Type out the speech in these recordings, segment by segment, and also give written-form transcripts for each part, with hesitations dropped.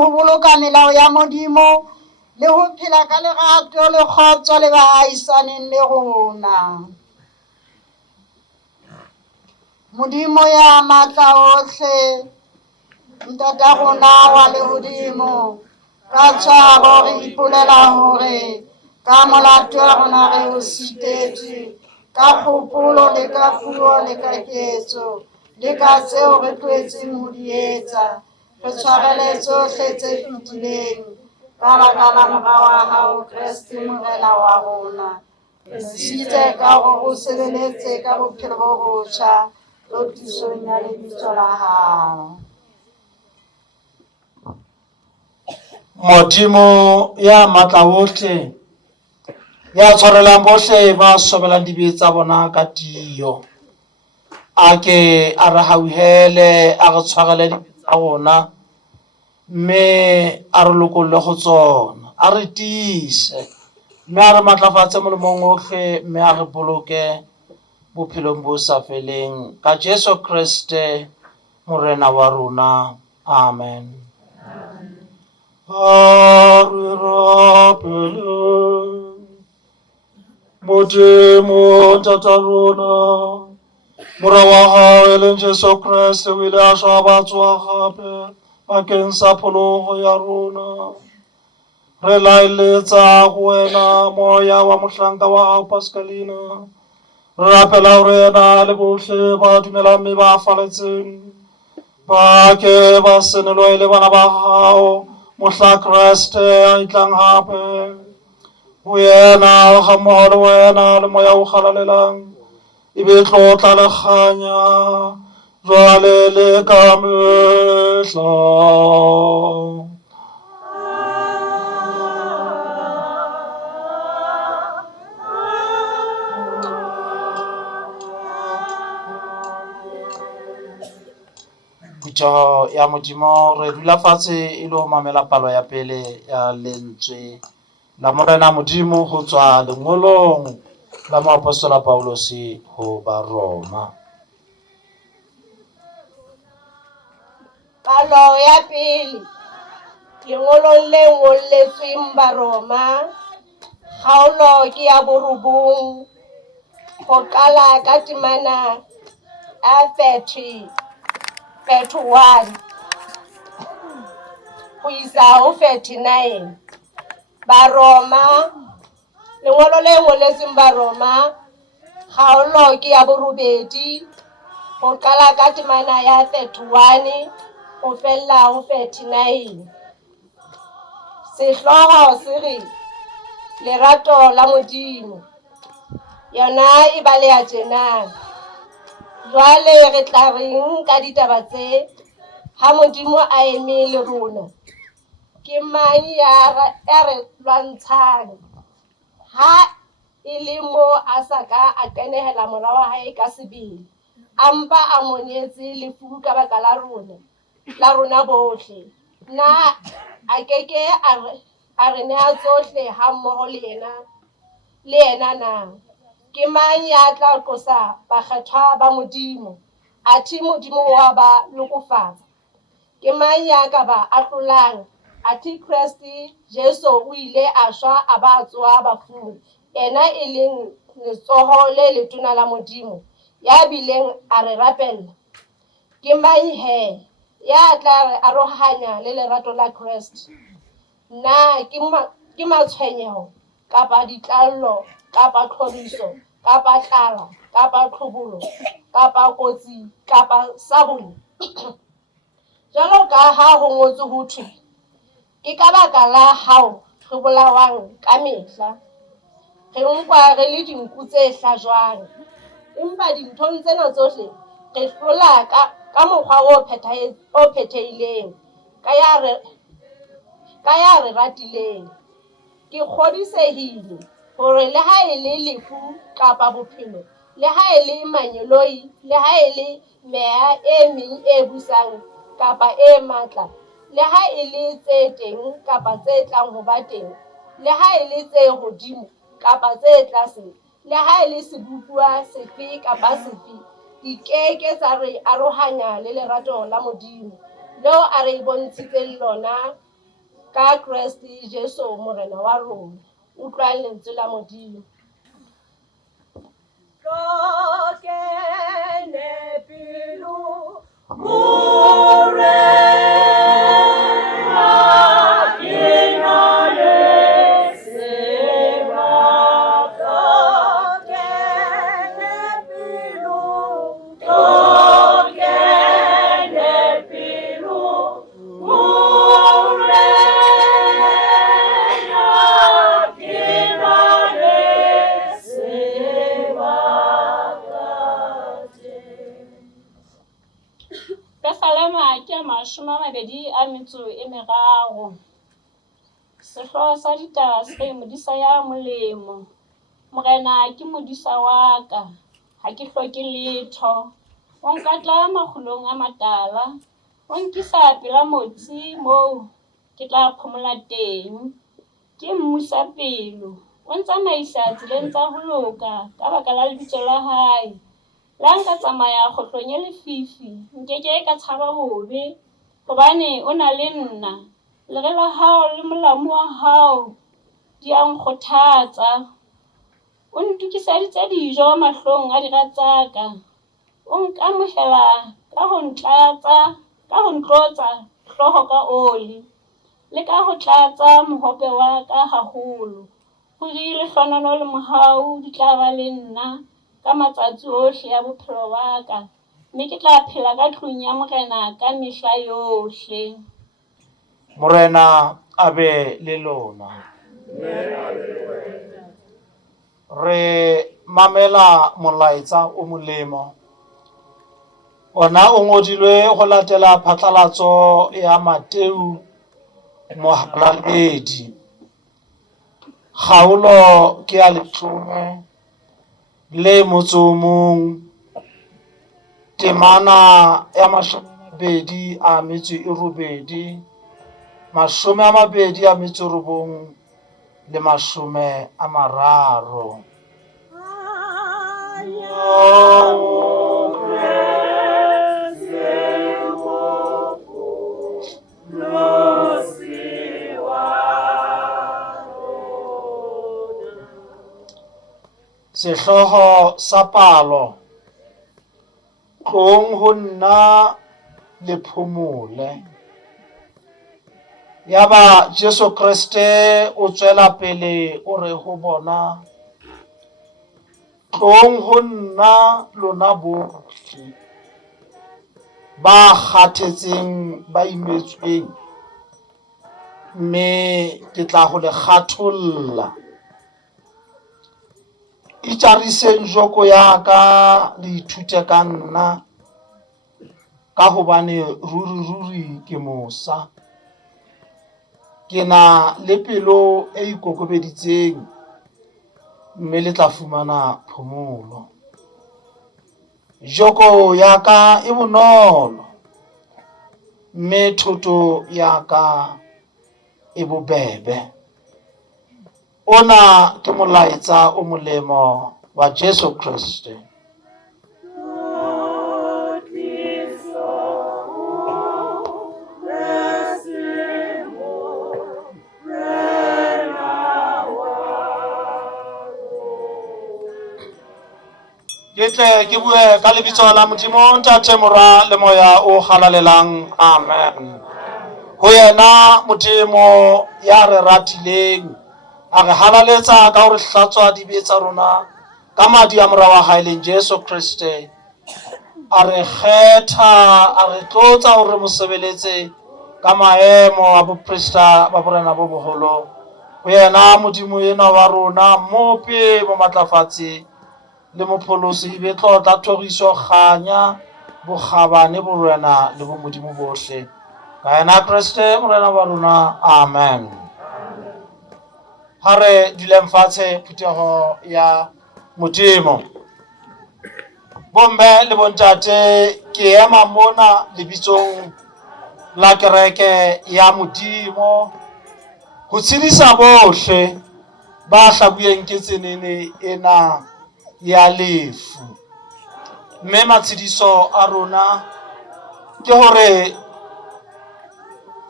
ho boloka melao ya Modimo le ho phela ka lerato le kgotso le baahisaneng le rona. Modimo ya matla ohle, Ntata rona wa lehodimo, ka tshwaro re ipolela hore ka molato wa rona re o sitetse, ka kgopolo le ka puo le ka ketso le ka tseo re tlwaetseng ho di etsa, re tshwarele tsohle tse fetileng ka baka la morao wa hao Kreste Morena wa rona. Re sitse ka hore o sebeletse ka bophelo bo botjha totisong ya lebitso la hao. Modimo ya matla ohle, ya tshwarelang bohle ba sobelang dibe tsa bona ka tiyo, a ke a re hauhele a re tshwarele dibe tsa rona, mme a re lokolle go tsona, a re tiise, mme a re matlafatse molemong ohle, mme a re boloke bophelong bo sa feleng ka Jesu Kriste Morena wa rona. Amen. A re rapeleng Modimo Ntata rona, Mora wa hao e leng Jesu Kriste o ile a shwa batswa gape bakeng sa phologo ya rona. Re laeletsa go wena moya wa mohlanka wa hao Pascalina, re rapela hore yena le bohle ba dumelang mme ba faletseng ba ke ba senelwe le bana ba hao mohla Kriste a itlang hape. Ho yena ga mmoho le wena le moya o kgalalelang e be tlo tlalekganya jwale le ka mehla. Khutso ya Modimo, re dula fatshe e le ho mamela palo ya pele ya lentswe la Morena Modimo ho tswa lengolong la moapostola Paulos ho Baroma. Palo ya pele, lengolong le ngolletsweng Baroma, kgaolo ke ya borobong, ho qala ka temana a 31 ho isa ho 39. Baroma, lengolo le ngolletsweng Baroma, kgaolo ke ya borobedi, ho qala ka temana ya 31 ho fella ho 39. Sehloho se re lerato la Modimo, yona e baleha tjena. Jwale re tla reng ka ditaba tse, ha Modimo a eme le rona? Ke mang ya re lwantshang? Ha e le mo a sa ka a qenehela morao wa hae ka sebele, a mpa a monetse lefu ka baka la rona bohle. Na a keke a re neha tsohle ha mmoho le yena na? Ke mang ya tla qosa bakgethwa ba Modimo? Athe Modimo wa ba lokofatsa. Ke mang ya ka ba ahlolang? Athe Kriste Jesu o ile a shwa a ba tsoha bafung, yena e leng letsoho le letona la Modimo, ya bileng a re rapella. Ke mang he ya tla re arohanya le lerato la Kriste? Na ke matshwenyeho kapa ditlallo kapa tlhoriso kapa tlala kapa tlhobolo kapa kotsi kapa sabole? Jwalo ka ha ho ngotswe ho thwe, ke ka baka la hao re bolawang ka mehla, re nkwa re le dinku tse hlajwang. Empa dinthong tsena tsohle re hlola ka mokgwa o phethehileng, ka ya re ratileng. Ke kgodisehile hore le ha e le lefu kapa bophelo, le ha e le manyeloi, le ha e le meya e meng e busang kapa e matla, le ha e le tse teng kapa tse tlang ho ba teng, le ha e le tse hodimo kapa tse tlase, le ha e le sebopuwa sefe kapa sefe, di keke tsa re arohanya le lerato la Modimo, leo a re bontshitseng lona ka Kriste Jesu morena wa rona. Utlwa lentswe la Modimo. Bethalema ke 23. Sehloho sa ditaba se modisa ya molemo. Morena ke modisa wa ka, ha ke hloke letho. O nkatla makgulong a matala, o nkisa pela motsi moo ke tla phomola teng. Ke mmusa pelo, o ntsamaisa tseleng tsa ho loka ka baka la lebitso la hae. La nka tsamaya kgohlong e lefifi, nkeke ka tshaba bobe, hobane o na le nna. Lere la hao le molamu wa hao di a nkgothatsa. O ntokiseditse dijo mahlong a dira tsa ka. O nkamohela ka ho ntlotsa hlooho ka oli, le ka ho tlatsa mohope wa ka haholo. Ho rile hlonono le mohau di tla ba le nna ka matsatsi ohle ya bophelo ba ka, mme ke tla phela ka tlung ya morena ka mehla yohle. Morena a be le lona. Re mamela molaetsa o molemo. Ona o ngodilwe go latela phatlalatso ya Mateu mohalaledi. Kgaolo ke ya 10 le motso o mong. Temana ya 28, 29 le 30. Sehloho sa palo. Tlong ho nna le phomole. Yaba Jesu Kriste o tswela pele o re ho bona, tlong ho nna lona bohle ba kgathetseng ba imetsweng, mme ke tla ho le kgatholla. Itjariseng joko ya ka le ithute ka nna, ka hobane ruri ke mosa. Ke na le pelo e ikokobeditseng, mme le tla fumana phomolo. Joko ya ka e bonolo, mme thoto ya ka e bobebe. Ona ke molaetsa o molemo wa Jesu Kriste. Ke bue ka lebitso la Modimo, Ntate, Morwa le Moya o halalelang. Amen. Ho yena Modimo ya re ratileng, a re halaletsa ka ho re hlatswa dibe tsa rona ka madi a Morwa wa hae leng Jesu Kriste. A re kgetha, a re tlotsa hore mo sebeletse ka maemo a boprista ba borena bo boholo. Ho yena Modimo ena wa rona, mope mo matlafatse le mopholosi be tlotla thoriso kganya bokgabane borena le bo Modimo bohle. Ka yena Kriste morena wa rona. Amen. Ha re duleng fatshe phuteho ya Modimo. Bomme le bontate, ke ema mona lebitsong la kereke ya Modimo ho tshedisa bohle ba hlabueng ke tsenene ena ya lefu. Mme matshediso a rona ke hore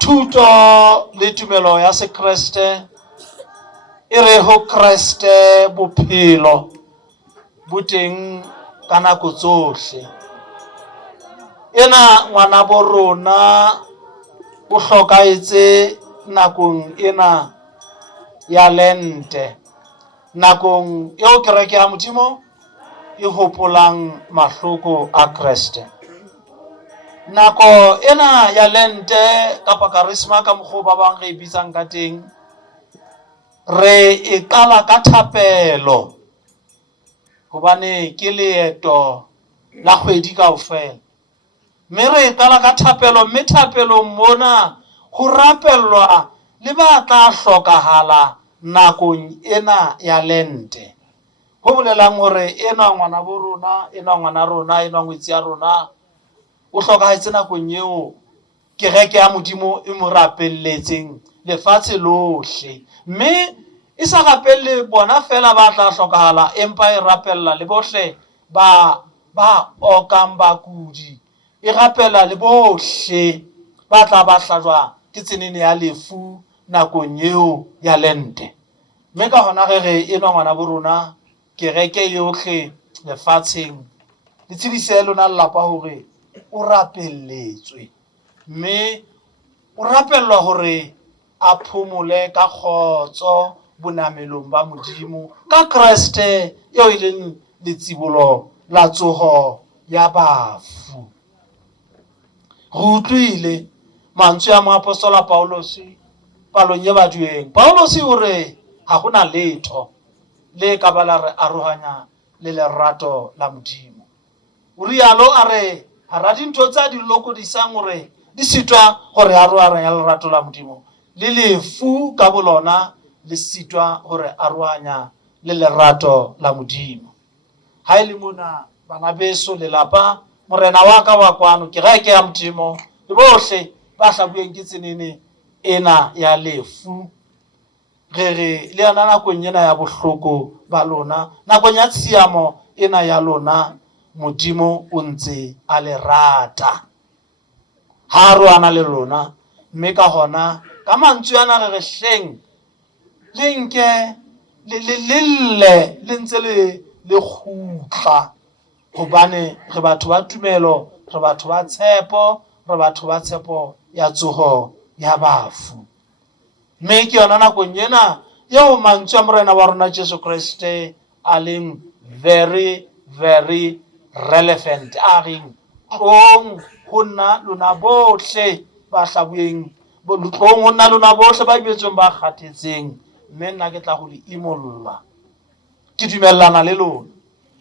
thuto le tumelo ya sekreste e re ho Kreste bophelo bo teng ka nako tsohle. Ena ngwana bo rona o hlokaetse nakong ena ya Lente, nakong eo kereke ya Modimo e hopolang mahloko a Kreste. Nako ena ya Lente kapa karisma ka mokgwa ba bang re e bitsang ka teng, re e qala ka thapelo hobane ke leeto la kgwedi kaofela. Mme re e qala ka thapelo, mme thapelong mona ho rapellwa le ba tla hlokahala nakong ena ya Lente. Ho bolelang hore enwa ngwana bo rona, enwa ngwana rona, enwa ngwetsi ya rona o hlokahetse nakong eo kereke ya Modimo e mo rapelletseng lefatshe lohle. Mme e sa rapelle bona fela ba tla hlokahala, empa e rapella le bohle ba okang bakudi, e rapella le bohle ba tla ba hlajwa ke tsenene ya lefu nakong eo ya Lente. Mme ka hona re enwa ngwana bo rona kereke yohle lefatsheng le tsebise lona lelapa hore o rapelletswe, mme o rapellwa hore a phomole ka kgotso bonamelong ba Modimo ka Kreste eo e leng letsibolo la tsoho ya bafu. Re utlwile mantswe a moapostola Paulos palong e badueng. Paulos o re ha hona letho le ka ba la re arohanya le lerato la Modimo. O rialo a re hara dintho tsa di lokodisang hore di sitwa hore arohanya lerato la Modimo, le lefu ka bolona le sitwa hore arohanya le lerato la Modimo. Ha ile mona bana beso lelapa, morena wa ka wa kwano kereke ya Modimo le bohle ba hlabueng ke tsenene ena ya lefu, re le yana nakong ena ya bohloko ba lona, nakong ya tshiamo ena ya lona, Modimo o ntse a le rata, ha roana le lona. Mme ka hona ka mantswe ana re hleng le nke le ntse le kgutla, hobane re batho ba tumelo, re batho ba tshepo, re batho ba tshepo ya tsoho ya bafu. Mme ke yona nakong ena eo mantswe a morena wa rona Jesu Kriste a leng very very relevant, a reng tlong ho nna lona bohle ba hlabueng, tlong ho nna lona bohle ba ibetsweng ba kgathetseng, mme nna ke tla ho le imolla. Ke dumellana le lona,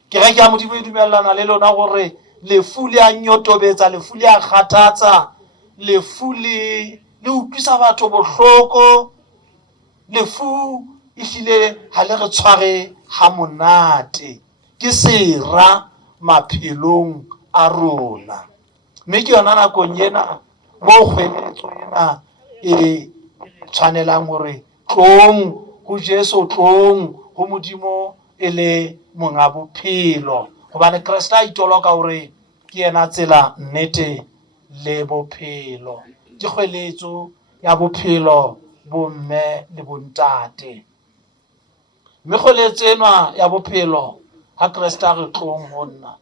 kereke ya Modimo e dumellana le lona gore lefu le a nyotobetsa, lefu le a kgathatsa, lefu le utlwisa batho bohloko, lefu ehlile ha le re tshware ha monate, ke sera maphelong a rona. Mme ke yona nakong ena mo kgweletso ena e tshwanelang hore tlong ho Jesu, tlong ho Modimo e le monga bophelo, hobane Kriste a itoloka hore ke yena tsela, nnete le bophelo. Ke kgweletso ya bophelo bomme le bontate. Mme kgweletso ena ya bophelo ha Kriste a re tlong ho nna,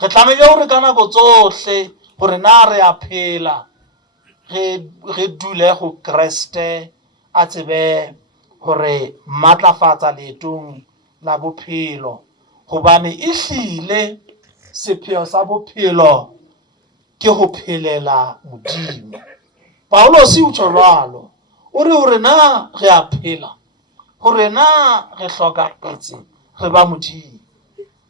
re tlamehile hore ka nako tsohle hore na re a phela, re dule ho Kriste, a tsebe hore matlafatsa leetong la bophelo, hobane ehlile sepheo sa bophelo ke ho phelela Modimo. Paulos o tjho jwalo, o re hore na re a phela, hore na re hlokahetse re ba Modimo.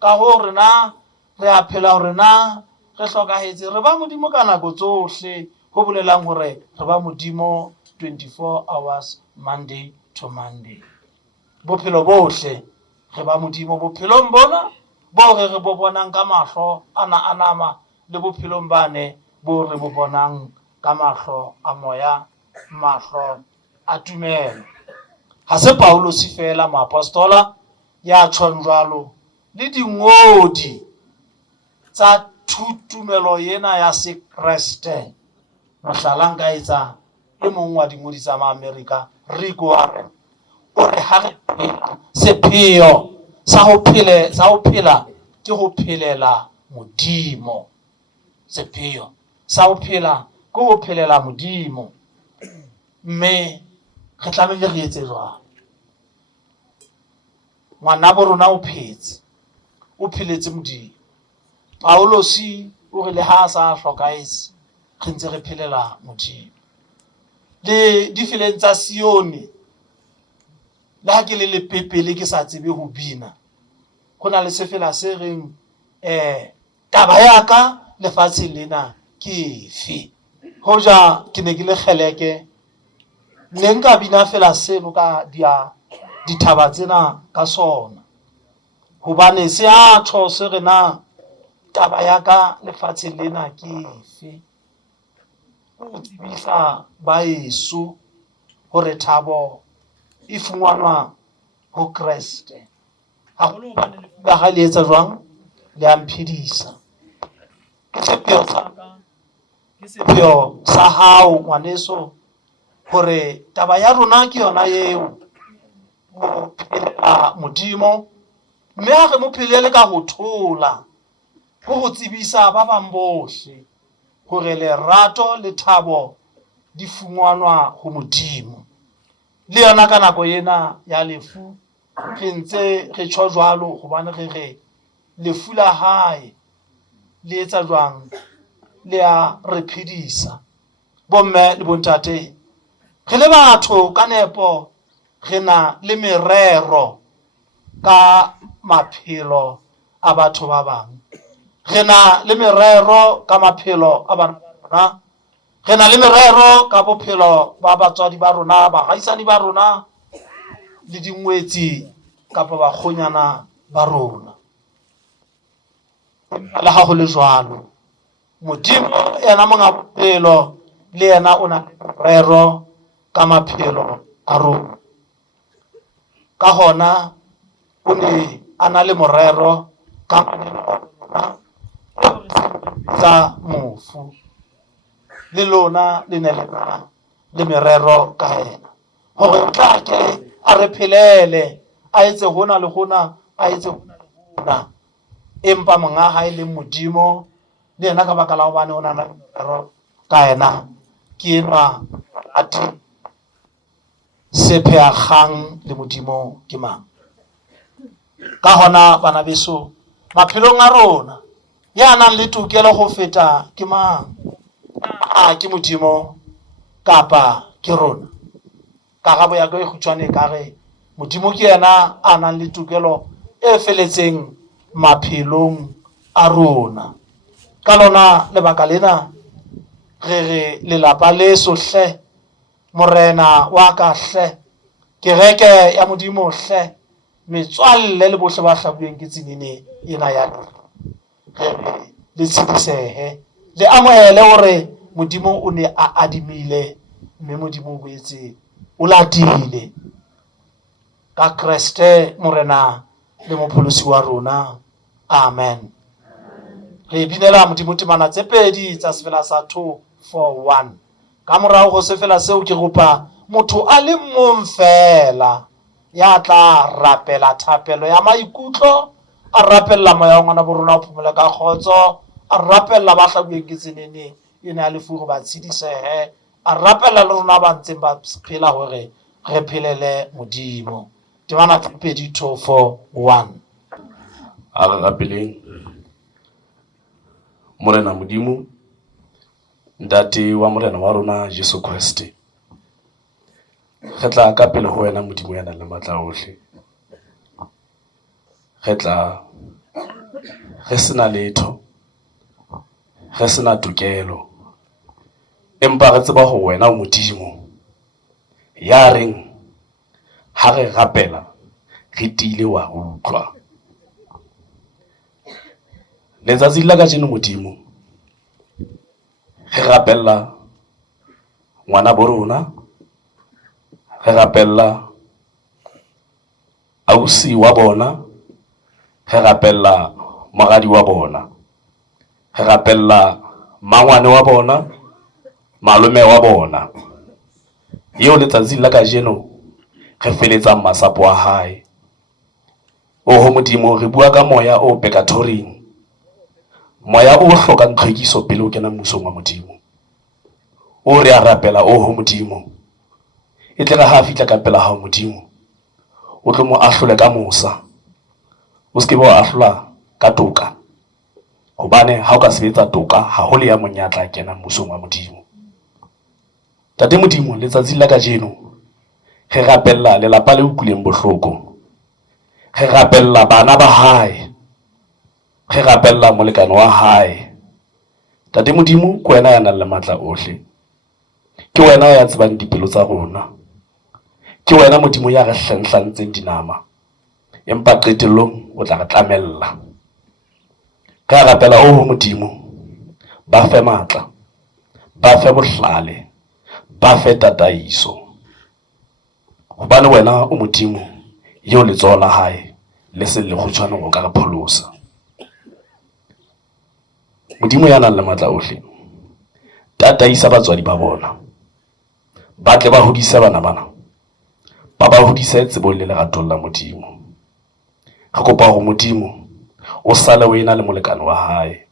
Ka hore na re a phela, hore na re hlokahetse re ba Modimo ka nako tsohle, ho bolelang hore re ba Modimo 24 hours Monday to Monday. Bophelo bohle re ba Modimo, bophelong bona bo re bo bonang ka mahlo ana a nama, le bophelong bane bo re bo bonang ka mahlo a moya, mahlo a tumelo. Ha se Paulos fela moapostola ya tshwang jwalo, le dingodi tsa tumelo ena ya sekreste, mohlala nka etsa e mong wa dingodi tsa America, Rick Warren, o re ha re phela sepheo sa ho phela ke ho phelela Modimo. Sepheo sa ho phela ke ho phelela Modimo, mme re tlamehile re etse jwang? Ngwana bo rona o phetse, o pheletse Modimo. Paolosi o re le ha a sa hlokaetse re ntse re phelela Modimo. Le difileng tsa Sione, le ha ke le lepepele ke sa tsebe ho bina, go na le sefela se reng taba ya ka lefatshe lena ke efe. Hoja ke ne ke le kgeleke, ne nka bina fela seno ka dithaba tsena ka sona, hobane se a tjho se re na taba ya ka lefatshe lena ke efe. O tsebisa baeso hore thabo e fumanwa ho Kreste, haholo hobane lefu la hae le etsa jwang? Le a mphedisa. Ke sepheo sa ka, ke sepheo sa hao ngwaneso, hore taba ya rona ke yona eo, ho phelela Modimo, mme ha re mo phelele ka ho thola, ho tsebisa ba bang bohle hore lerato le thabo di fumanwa ho Modimo. Le yona ka nako ena ya lefu re ntse re tjho jwalo hobane re lefu la hae le etsa jwang? Le a re phedisa. Bomme le bontate, re le batho ka nepo re na le merero ka maphelo a batho ba bang. Re na le merero ka maphelo a bana ba rona. Re na le merero ka bophelo ba batswadi ba rona, bahaisane ba rona, le dingwetsi kapa bakgonyana ba rona. Le ha ho le jwalo, Modimo yena monga bophelo le yena o na le merero ka maphelo a rona. Ka hona o ne a na le morero ka rona tsa mofu, le lona le ne le merero ka yena, hore tla ke a re phelele, a etse hona le hona, a etse hona le hona. Empa monga hae le Modimo, le yena ka baka la hobane o na le merero ka yena, ke enwa ati sephea kgang le Modimo ke mang. Ka hona bana beso, maphelong a rona, ya nang le tokelo ho feta ke mang? Ke Modimo kapa ke rona? Karabo ya ka e kgutshwane ka re Modimo ke yena a nang le tokelo e feletseng maphelong a rona. Ka lona lebaka lena re lelapa leso hle, morena wa ka hle, kereke ya Modimo hle, metswalle le bohle ba hlabuweng ke tsinene ena ya re le tshidisehe, le amohele hore Modimo o ne a adimile, mme Modimo o boetse o latile ka Kreste morena le mopholosi wa rona. Amen. Re binela Modimo temana tse pedi tsa sefela sa 241. Ka morao ho sefela seo ke ropa motho a le mong fela ya tla rapela thapelo ya maikutlo, a rapella moya wa ngwana bo rona o phomole ka kgotso, a rapella ba hlabuweng ke tsenene ena ya lefu hore ba tshidisehe, a rapella le rona ba ntseng ba phela hore re phelele Modimo. Temana tse pedi 241. A re rapeleng morena Modimo, ntate wa morena wa rona Jesu Kriste. Re tla ka pele ho wena Modimo ya nang le matla ohle. Re tla re sena letho, re sena tokelo, empa re tseba ho wena o Modimo ya reng ha re rapela re tiile wa utlwa. Letsatsi la kajeno Modimo, re rapella ngwana bo rona, re rapella ausi wa bona, re rapella moradi wa bona, re rapella mangwane wa bona, malome wa bona, eo letsatsing la kajeno re feletsang masapo a hae. Ho Modimo re bua ka moya o pekatoring, moya o hlokang tlhwekiso pele o kena mmusong wa Modimo. O re a rapela ho Modimo, e tle re ha fihla ka pela hao Modimo, o tlo mo ahlole ka mosa, o se ke be wa ahlola ka toka, hobane ha o ka sebetsa toka ha ho le ya monyatla kena mmusong wa Modimo. Tate Modimo, letsatsing la kajeno re rapella lelapa le utlwileng bohloko, re rapella bana ba hae, re rapella molekane wa hae. Tate Modimo, ke wena ya nang le matla ohle, ke wena ya tsebang dipelo tsa rona, ke wena Modimo ya re hlahlantseng dinama, empa qetellong o tla re tlamella. Re a rapela ho Modimo, ba fe matla, ba fe bohlale, ba fe tataiso, hobane wena o Modimo eo letsoho la hae le se le kgutshwane go ka re pholosa. Modimo ya nang le matla ohle, tataisa batswadi ba bona, ba tle ba hodise bana bana, ba ba hodise tsebong le leratong la Modimo. Re kopa hore Modimo o sale o ena le molekane wa hae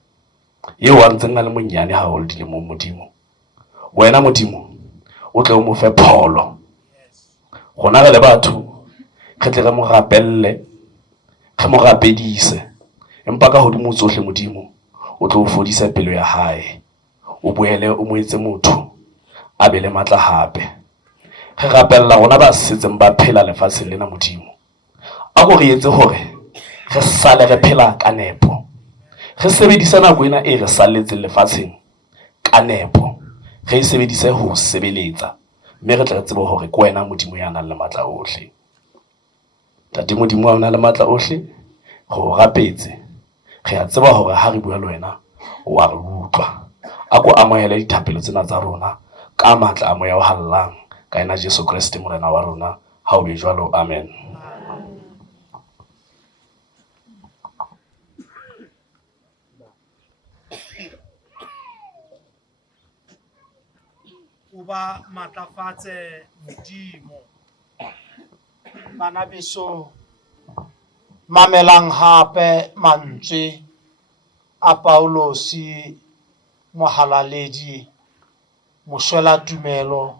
eo a ntseng a le monyane haholo dilemong. Modimo, wena Modimo o tle o mo fe pholo, rona re le batho re tle re mo rapelle, re mo rapedise, empa ka hodimo tsohle Modimo o tlo o fodisa pelo ya hae, o boele o mo etse motho a be le matla hape. Re rapella rona ba setseng ba phela lefatsheng lena Modimo, a go re etse hore re sale re phela ka nepo, re sebedisa nako ena e re salletseng lefatsheng ka nepo, re e sebedise ho sebeletsa, mme re tle re tsebe hore ke wena Modimo ya nang le matla ohle. Tate Modimo wa na le matla ohle, go rapetse, re a tseba hore ha re bua le wena o a re utlwa. A ko amohele dithapelo tsena tsa rona ka matla a moya o hallang, ka ena Jesu Kriste morena wa rona, ha o be jwalo, amen. O ba matlafatse Modimo. Bana beso, mamelang hape mantswe a Paulosi mohalaledi, moshwela tumelo,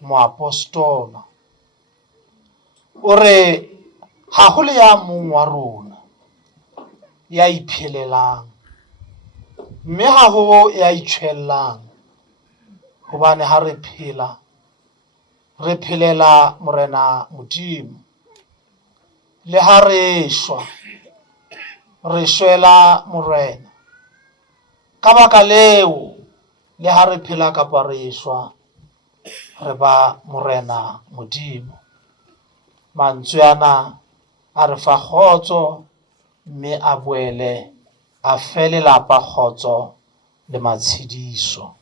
moapostola. O re ha ho le ya mong wa rona ya iphelelang, mme ha ho ya itshwellang, hobane ha re phela re phelela morena Modimo, le ha re shwa re shwela morena. Ka baka leo le ha re phela kapa re shwa re ba morena Modimo. Mantswe ana a re fa kgotso, mme a boele a fe lelapa kgotso le matshediso.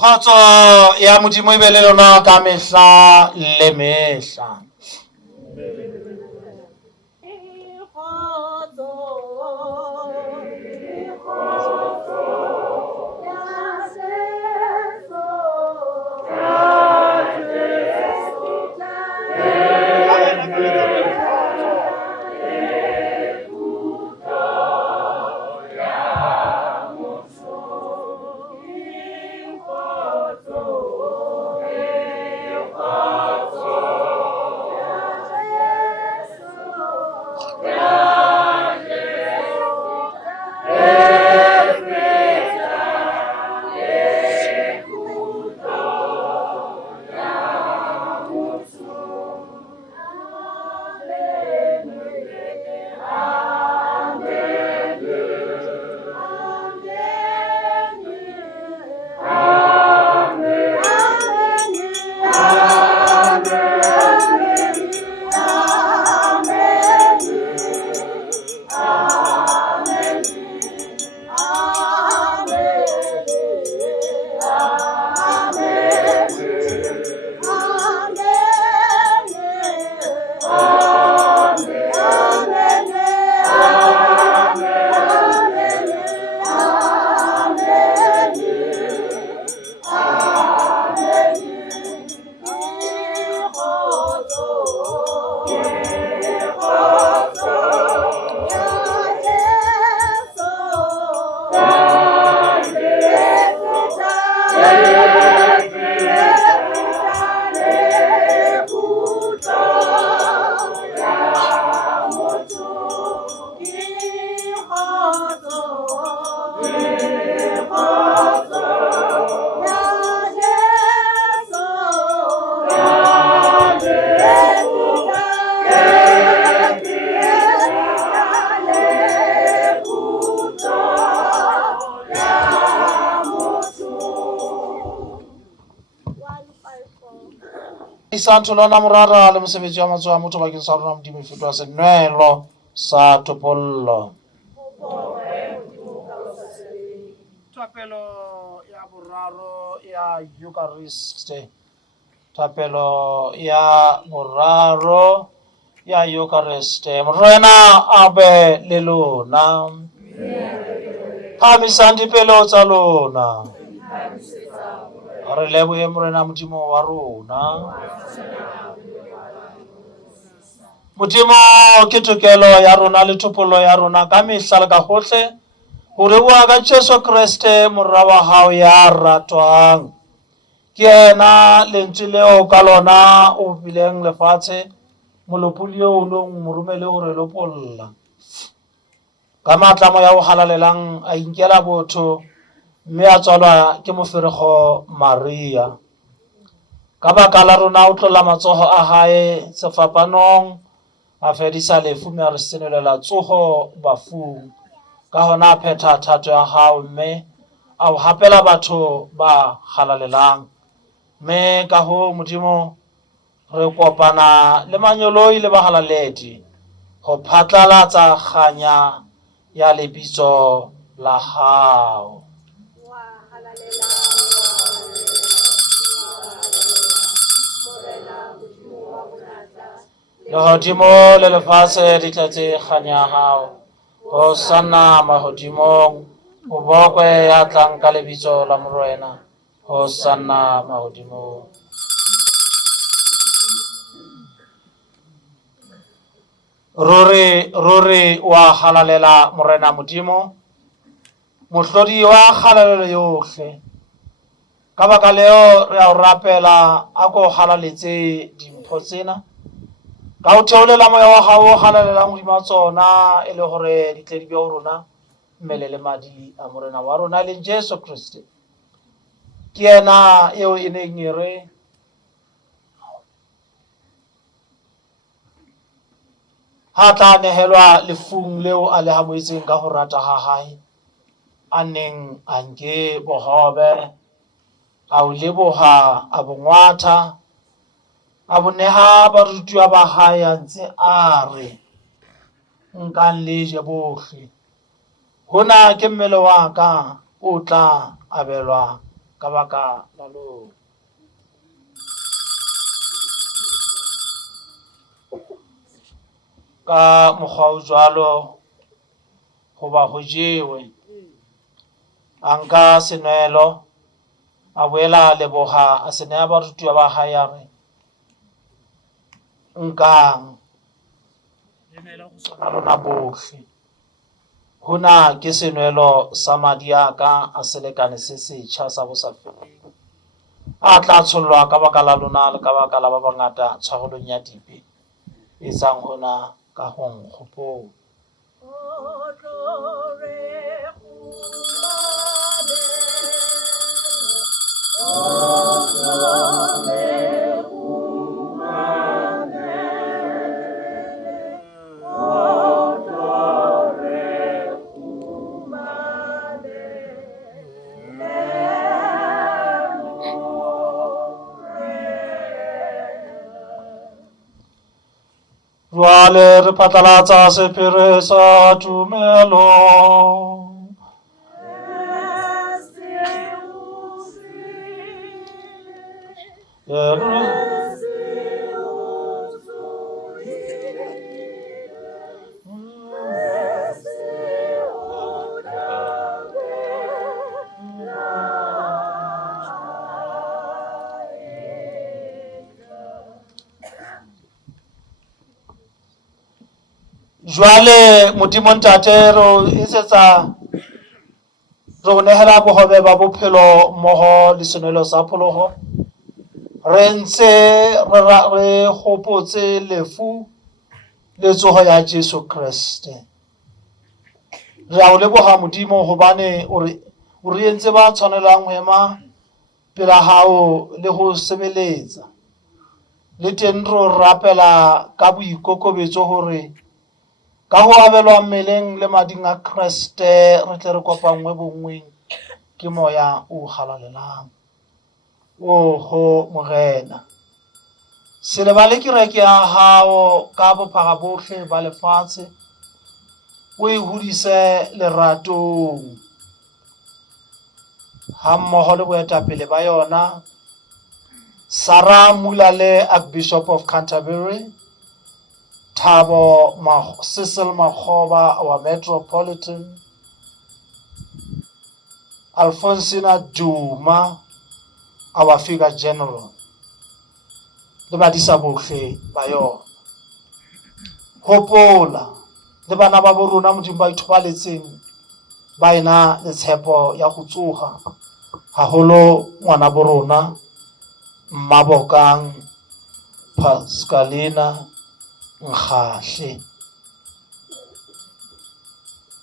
Kgotso ya Modimo e be le lona ka mehla le mehla. Isanto lona morara le mosebetsi wa matsoho a motho bakeng sa rona Modimo e fetwa senwelo sa topollo. Thapelo ya boraro ya Euchariste. Thapelo ya boraro ya Euchariste. Morena a be le lona. Phamisang dipelo tsa lona. Re lebohe Morena Modimo wa rona. Modimo ke tokelo ya rona le thopollo ya rona ka mehla le ka hohle. Ho reboha ka Jesu Kriste morwa wa hao ya ratwang. Ke yena lentswe leo ka lona o bileng lefatshe molopodi eo o nong mo romele hore lopolla. Ka matlamo ya ho halalelang a inkela botho mme a tswalwa ke moferekgo Maria. Ka baka la rona o tlola matsoho a hae sefapanong a fedisa lefu mme a re senelela tsoho bafung. Ka hona a phetha thato ya hao mme a o hapela batho ba halalelang. Mme ka ho Modimo re kopana le manyoloi le bahalaledi ho phatlalatsa kganya ya lebitso la hao. Lehodimo le lefatshe di tletse kganya ya hao. Hosanna mahodimong, o bokwe ya tlang ka lebitso la Morena. Hosanna mahodimong. Ruri wa halalela Morena Modimo, mohlodi wa halalelo yohle. Ka baka leo re a o rapela a ko halaletse dimpho tsena. Ka o theolela moya wa hao o halalelang hodima tsona e le hore di tle di be ho rona mmele le madi a Morena wa rona le Jesu Kriste. Ke yena eo e neng e re ha tla nehelwa lefung leo a le hamoetseng ka ho rata ha hae, a neng a nke bohobe, a o leboha, a bongwatha, a bo neha barutwa ba hae a ntse a re, nkang le je bohle. Hona ke mmele wa ka o tla abelwa ka baka la lona. Ka mokgwa o jwalo hoba ho jewe, a nka senwelo, a boela leboha, a se neha barutwa ba hae a re, nkang le nela ho sona lona bohle. Hona ke senwelo sa madi a ka a selekane se setjha sa bo sa feleng, a tla tshollwa ka baka la lona le ka baka la ba bangata tshwarelong ya dibe. Etsang hona ka ho nkgopola. Jwale re phatlalatsa sephiri sa tumelo. Jwale Modimo Ntate re etsetsa re o nehela bohobe ba bophelo mmoho le senwelo sa pholoho. Re ntse re hopotse lefu le tsoho ya Jesu Kriste. Re a o leboha Modimo hobane o re entse ba tshwanelang ho ema pela hao le ho sebeletsa. Le teng re o rapela ka boikokobetso hore ka ho abelwa mmeleng le mading a Kriste re tle re kopangwe bonngweng ke moya o halalelang. Ho Morena, se lebale kereke ya hao ka bophara bohle ba lefatshe, o e hodise leratong ha mmoho le boetapele ba yona Sarah Mulale, Archbishop of Canterbury, Cecil Makgoba, our Metropolitan, Alfonsina Juma, our Figure General, le badisa bohle ba yona. Hopola le bana ba bo rona Modimo ba ithobaletseng ba ena le tshepo ya go tsoga haholo ngwana bo rona Mmabokang Pascalina Nkgahle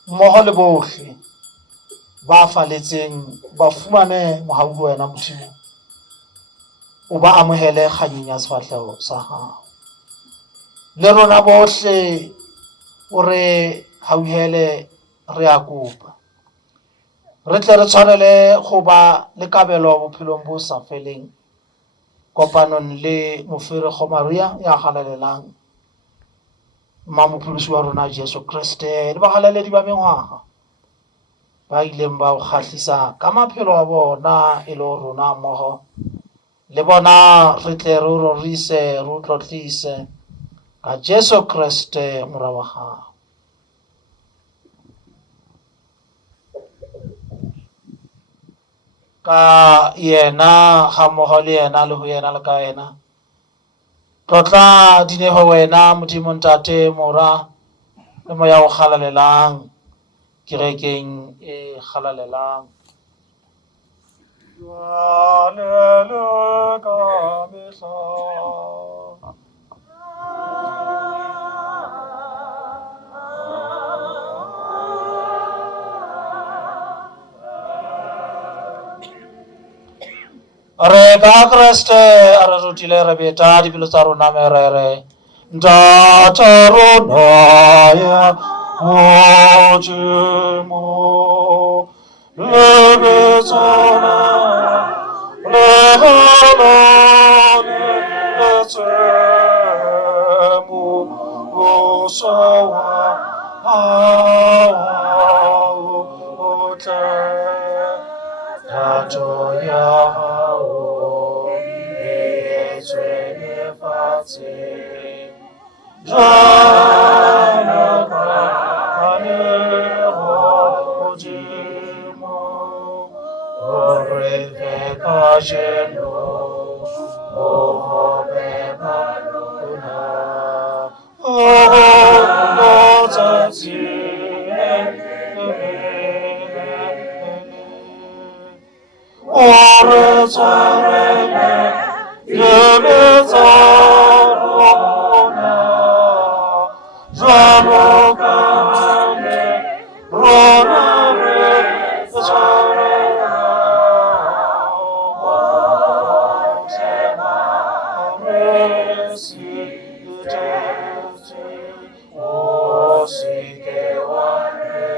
mmoho le bohle ba faletseng ba fumane mohaudi wena Modimo o ba amohele kganyeng ya sefahlego sa hao. Le rona bohle o re hauhele re a kopa re tle re tshwarele go ba le kabelo bophelong bo sa feleng kopanong le Moferekgo Maria ya galalelang Mmamopholosi wa rona Jesu Kriste le bagalaledi ba mengwaga ba ileng ba o kgahlisa ka maphelo a bona e le rona mmogo le bona re tle re o rorise re o tlotlise ka Jesu Kriste mora wa gago. Ka yena ga mmogo le yena le ho yena le ka yena tlotla dineho wena Modimo Ntate mora le moya o galalelang kerekeng e galalelang. Jwalele ka mehla re ka Kriste a re rutile re beta dipelo tsa rona merere Ntate rona ya Modimo lebetsona lehalane letsemo bosowa hao otle rato ya hao etswe lefatsheng jwalo ka leho hodimo hore fe kajeno bohobe ba lona ore tshwarele debe tsa rona jwalo ka le rona re tshwarela bohle ba re sitetse o se ke wa re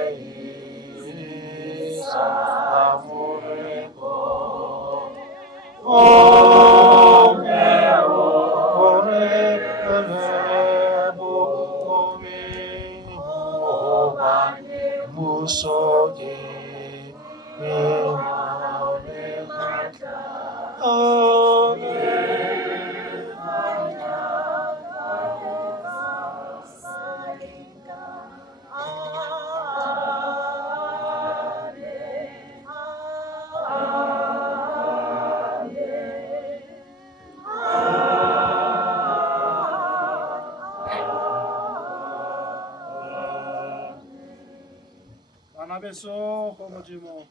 isa Afriko beso go Modimo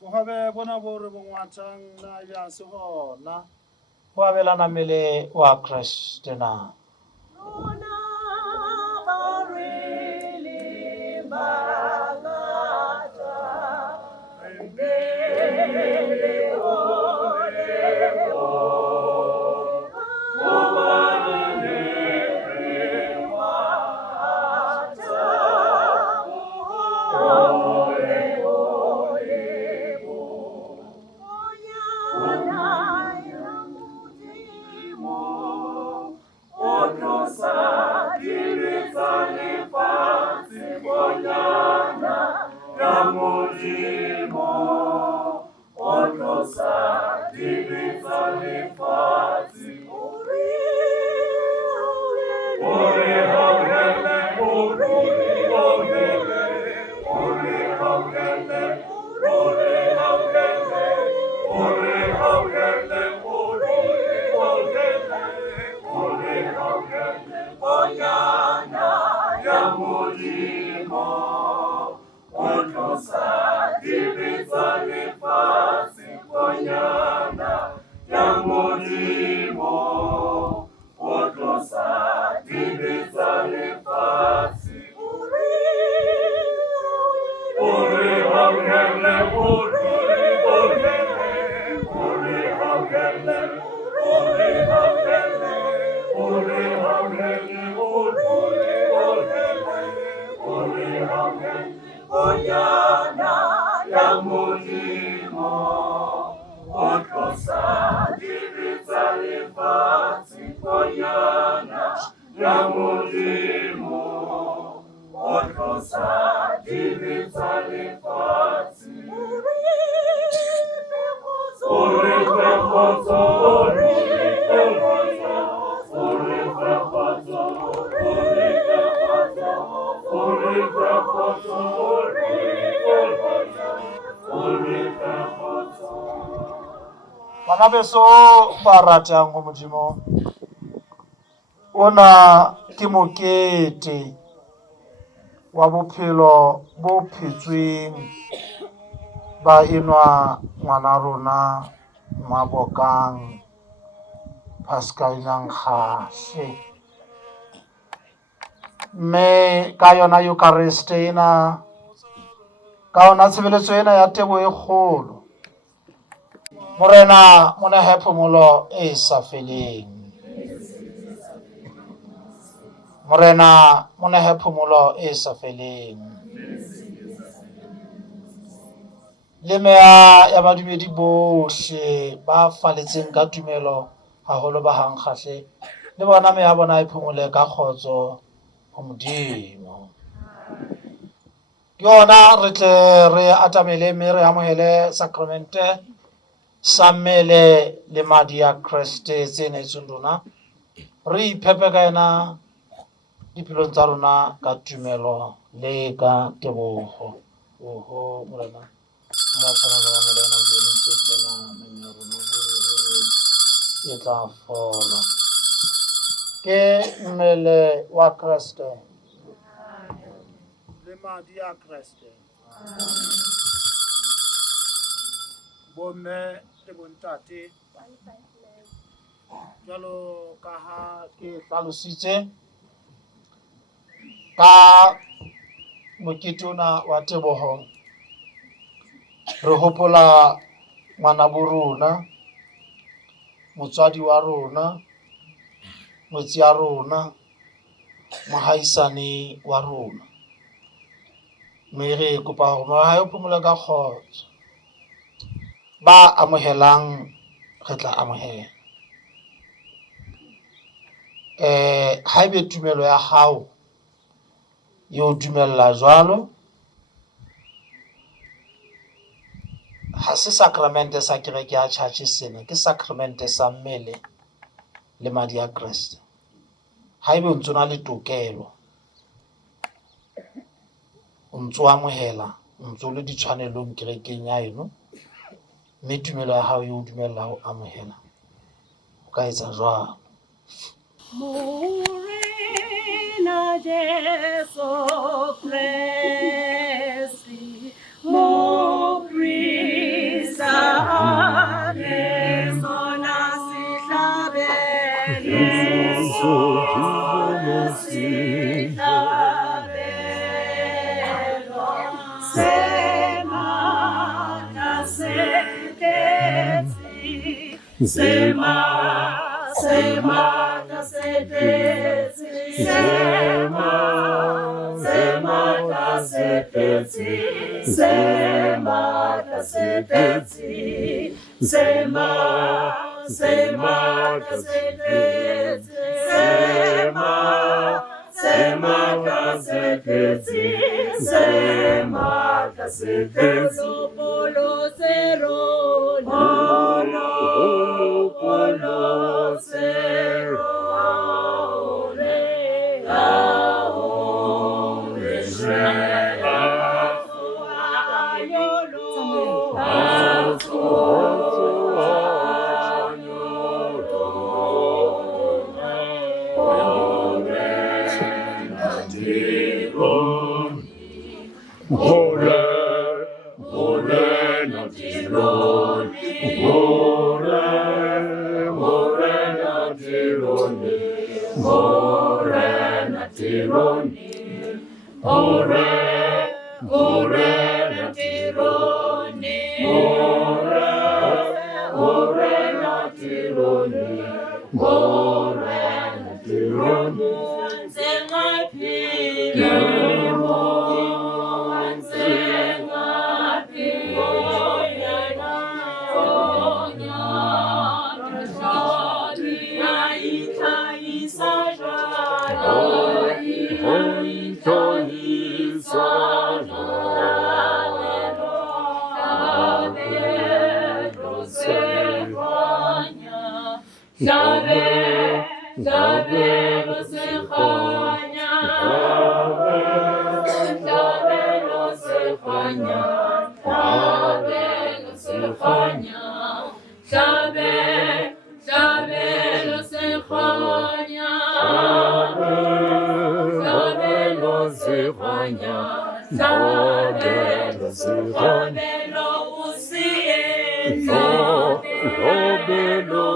go gabe bona bo re bongwatang na ja se gona go abelana mmele wa Kriste na Bana beso ba ratang go Modimo, ona ke mokete wa bophelo bo phetsweng ba enwa ngwana rona Mabokang Pascaline Nkgase. Mme ka yona Euchariste ena, ka yona tshebeletso ena ya teboho e kgolo, Morena mo nehe phomolo e sa feleng. Morena mo nehe phomolo e sa feleng. Le meya ya badumedi bohle ba faletseng ka tumelo haholo ba ha Nkgase, le bona meya bona e phomole ka kgotso ho Modimo. Ke yona re tle re atamele mme re amohele sakramente sa mmele le madi a Kreste tse neetsweng rona, re iphepe ka yena diphelong tsa rona ka tumelo le ka tebogo. Oho Morena, ga tshwana le wa Morena o ntse fela meng ya rona e tla fola. Ke mmele wa Kreste le madi a Kreste. Bomme le bontate, jwalo ka ha ke hlalositse ka mokete ona wa teboho, re hopola ngwana bo rona, motswadi wa rona, motse ya rona, mohaisane wa rona. Mme re kopa hore moya o phomole ka kgotso. Ba amohelang re tla amohela. Haebe tumelo ya hao yo dumella jwalo, ha se sakramente sa kereke ya tjhatjhe sena, ke sakramente sa mmele le madi a Kreste. Haebe o ntso na le tokelo, o ntso amohela, o ntso le ditshwanelong kerekeng ya eno, mme tumelo ya hao yo dumella ho amohela, o ka etsa jwalo. Morena Jesu Christi, Moprisa Sona Sihlabele, Sona Sihlabele, Semana Setetsi, Semana Setetsi, Semana Setetsi, Semana Setetsi, Semana Setetsi, Semana Setetsi, Semana Setetsi, Polo Cerone, Polo Cerone, Tabelo Sekhanya, Tabelo Sekhanya, Tabelo Sekhanya, Tabelo Sekhanya, Tabelo Sekhanya, Tabelo Sekhanya, Tabelo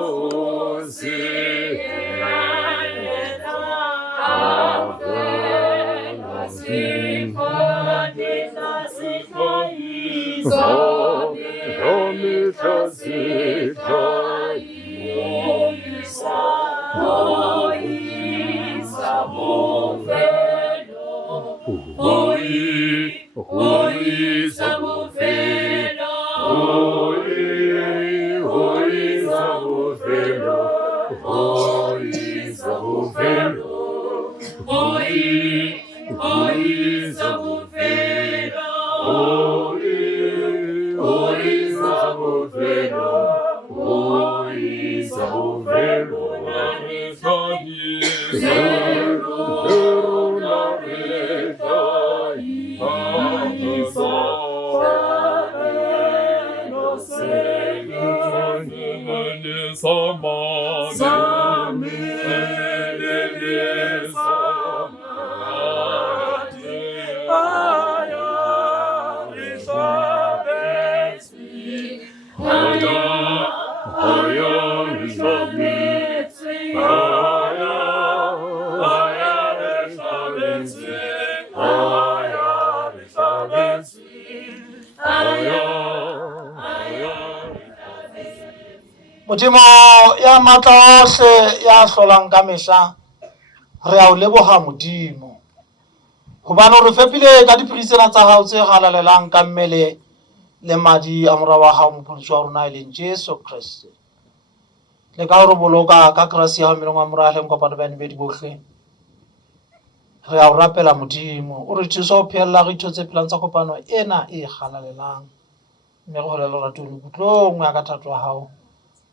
Modimo ya matla ohle ya hlolang ka mehla, re a o leboha Modimo hobane o re fepile ka dipiri tsena tsa hao tse halalelang ka mmele le madi a morao wa hao mopholosi wa rona e leng Jesu Kriste. Le ka re boloka ka krase ya hao meleng wa morahleng kopano ba di bohle. Re a o rapela Modimo o re thusa ho phehella re ithotse phelang tsa kopano ena e halalelang. Mme re hole lerato le kutlong ya ka thato hao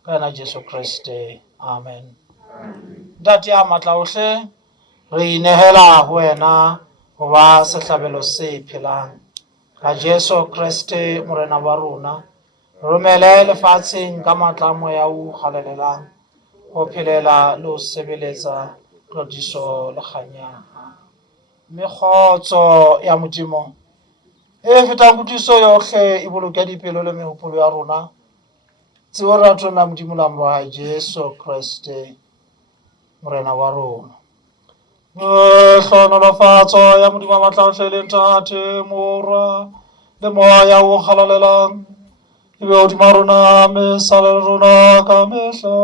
ka yena Jesu Kriste. Amen. Ntate ya matla ohle, re inehela ho wena ho ba sehlabelo se phelang ka Jesu Kriste morena wa rona. Romele lefatsheng ka matla moya o halalelang ho phelela le ho sebeletsa qodiso le kganyang. Mekgotso ya Modimo e fetang kutlwiso yohle e boloke dipelo le mehopolo ya rona tseo re atonna Modimo la morwa Jesu Kriste morena wa rona. Hlonolofatso ya Modimo wa matla ohle le Ntate Morwa le moya o halalelang e be hodima rona mesala le rona ka mehla.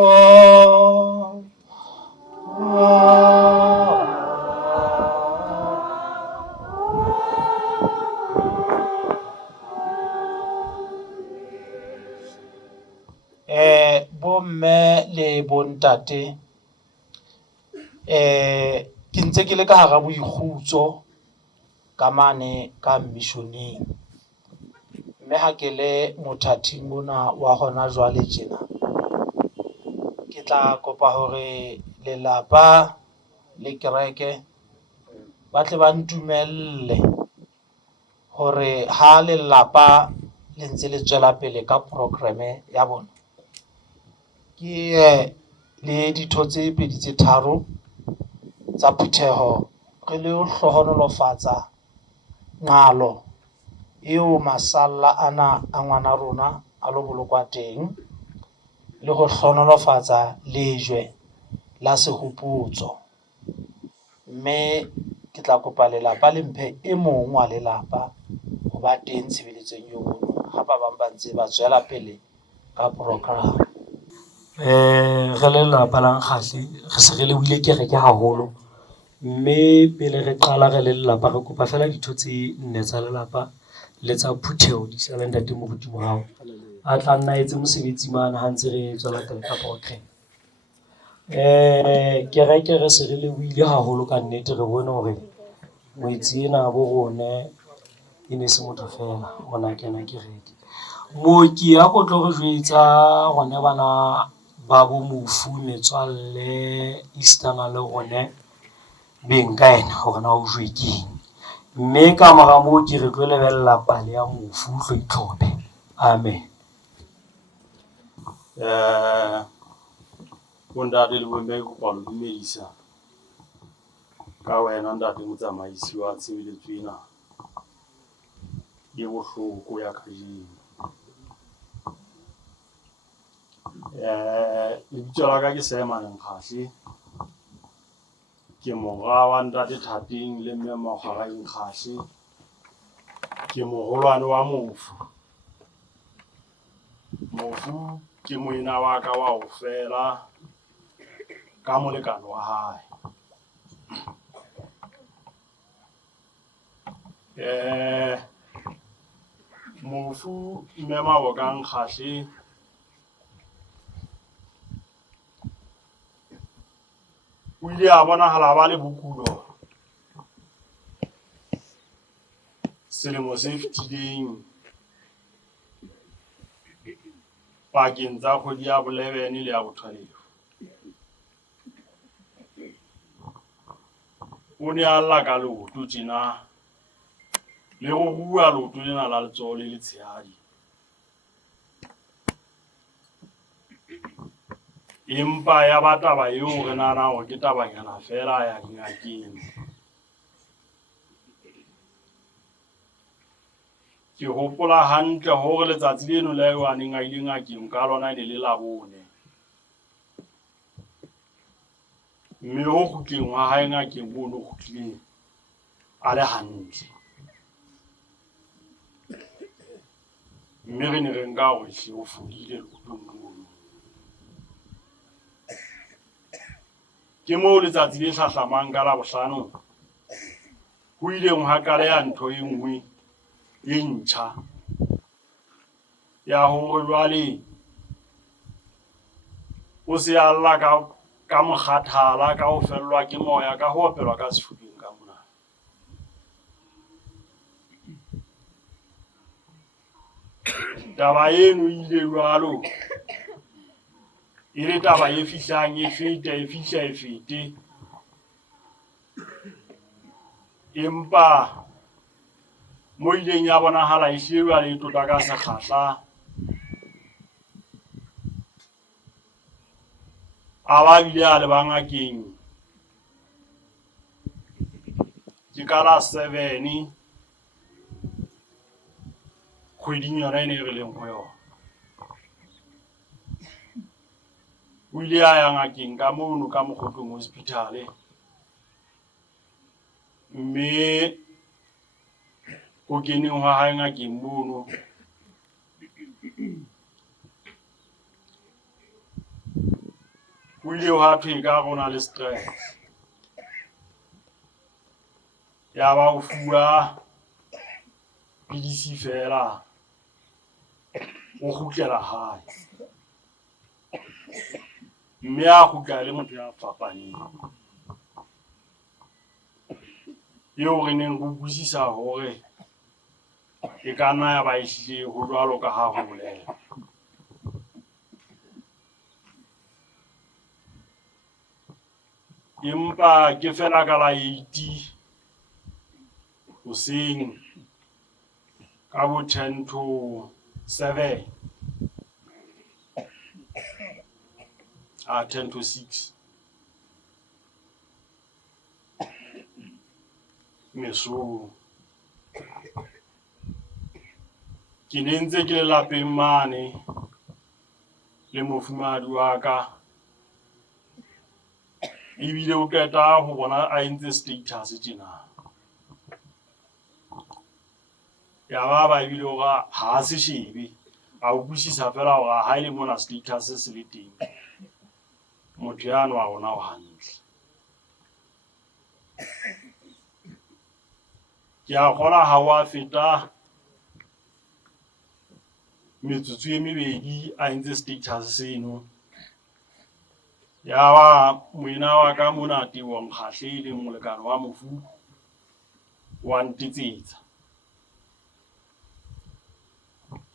Bomme le bontate ke ntse ke le ka hara boikgutso ka mane ka missioneng, mme ha ke le mothating mona wa hona jwale tjena, ke tla kopa hore lelapa le kereke ba tle ba ntumelle hore ha lelapa le ntse le tswela pele ka programe ya bona, ke le ditho tse 2-3 tsa phutheho re le ho hlohonolofatsa ngalo eo masalla ana a ngwana rona a lo bolokwa teng, le ho hlohonolofatsa lejwe la sehopotso. Mme ke tla kopa lelapa le mphe e mong wa lelapa ho ba teng tshebeletsong eo ha ba bang ba ntse ba tswela pele ka program. Re le lelapa la Nkgatli re se re lebohile kereke haholo, mme pele re qala re le lelapa re kopa fela ditho tse 4 tsa lelapa le tsa phutheho di sa le Ntate Moruti wa hao a tla nna etse mosebetsi mana ha ntse re tswela pele ka program. Kereke re se re lebohile haholo ka nnete, re bone hore moetsi ena bo rone e ne se motho fela ona kena kereke. Mooki a ko tlo re jwetsa rona bana ba bo mofu metswalle Eastana le gone beng ka ena gore na o jwe keng. Mme ka mora moo ke re tlo lebella pale ya mofu tlo itlhophe. Amen. Bontate le bomme ke kopa ho dumedisa ka wena ntate motsamaisi wa tshebeletso ena e bohloko ya kajeno. Lebitso la ka ke Simon Nkgahle, ke mora wa ntate Thateng le mme Mokgara Nkgahle, ke moholwane wa mofu. Mofu ke moena wa ka wa ho fela ka molekane wa hae. Mofu mme Maboka Nkgahle o ile a bonahala ba le bokulo selemo se fetileng pakeng tsa kgwedi ya bo11 le ya bo12. O ne a lla ka leoto tjena le go rua leoto lena la letsoho le letshehadi. Empa ya ba taba eo re nahana hore ke tabanyana fela ya dingakeng. Ke hopola hantle hore letsatsi leno la eo a neng a ile ngakeng ka lona ne le Labone. Mme ho kgutleng wa hae ngakeng mono o kgutlile a le hantle. Mme re ne re nka hore hle o fodile leotong mono. Ke moo letsatsi le hlahlamang ka Labohlano ho ileng ha qaleha ntho e nngwe e ntjha ya hore jwale o se a lla ka mokgathala, ka ho fellwa ke moya, ka ho opelwa ka sefubeng ka mona. Taba eno ile jwalo e le taba e fihlang e feta, e fihla e fete. Empa mo ileng ya bonahala e hlile jwale e tota ka sekgahla. A ba bile a le ba ngakeng ke ka la 7 kgweding yona e ne re leng ho yona. O ile a ya ngakeng ka mono ka Mokgotlong Hospital, mme ho keneng hwa hae ngakeng mono o ile hwa thwe ka rona le stress. Ya ba o fuwa pidisi fela o kgutlela hae. Mme a kgutla le motho ya fapaneng. Eo re neng re utlwisisa hore e ka nna ya ba ehlile ho jwalo ka ha ho bolela. Empa ke fela ka la 8 hoseng ka bo 10 to 7, 10 to 6 mesong. Ke ne ntse ke le lapeng mane le mofumahadi wa ka, ebile o qeta ho bona a entse status tjena. Ya ba ebile o ga ha se shebe, a utlwisisa fela hore ha ile mona status se le teng, motho ya no a rona o hantle. Ke a kgola ha wa feta metsotso e 2 a entse status seno. Ya ba moena wa ka mona Tebo Nkgahle le molekane wa mofu wa ntetsetsa.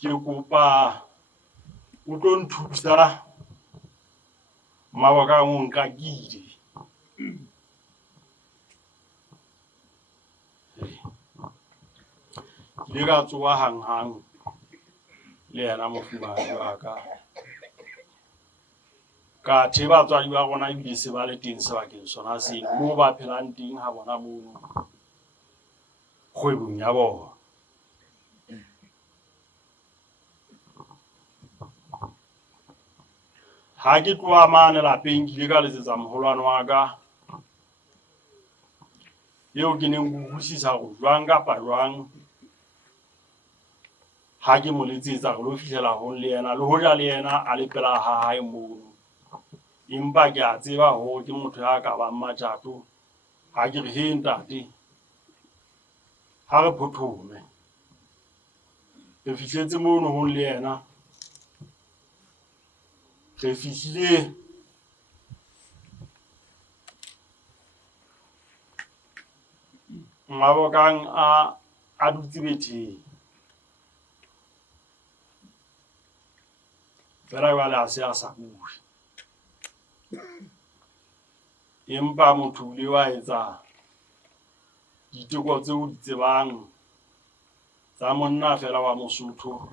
Ke kopa o tlo nthusa mabaka a mo nkakile ke ile ka tsoha hanghang le yena mofumahadi wa ka theba batswadi ba rona ebile se ba le teng sebakeng sona seno moo ba phelang teng ha bona mono kgwebong ya bona. Ha ke tloha mane lapeng ke ile ka letsetsa moholwane wa ka eo ke neng ke utlwisisa hore jwang kapa jwang ha ke mo letsetsa re lo fihlela ho le yena le hoja le yena a le pela ha hae moo, empa ke a tseba hore ke motho ya ka bang matjato. Ha ke re he ntate ha re phothome re fihletse mono ho le yena re fihlile Mabokang a dutse betheng fela jwale a se a sa bue, empa motho le wa etsa diteko tseo di tsebang tsa monna fela wa Mosotho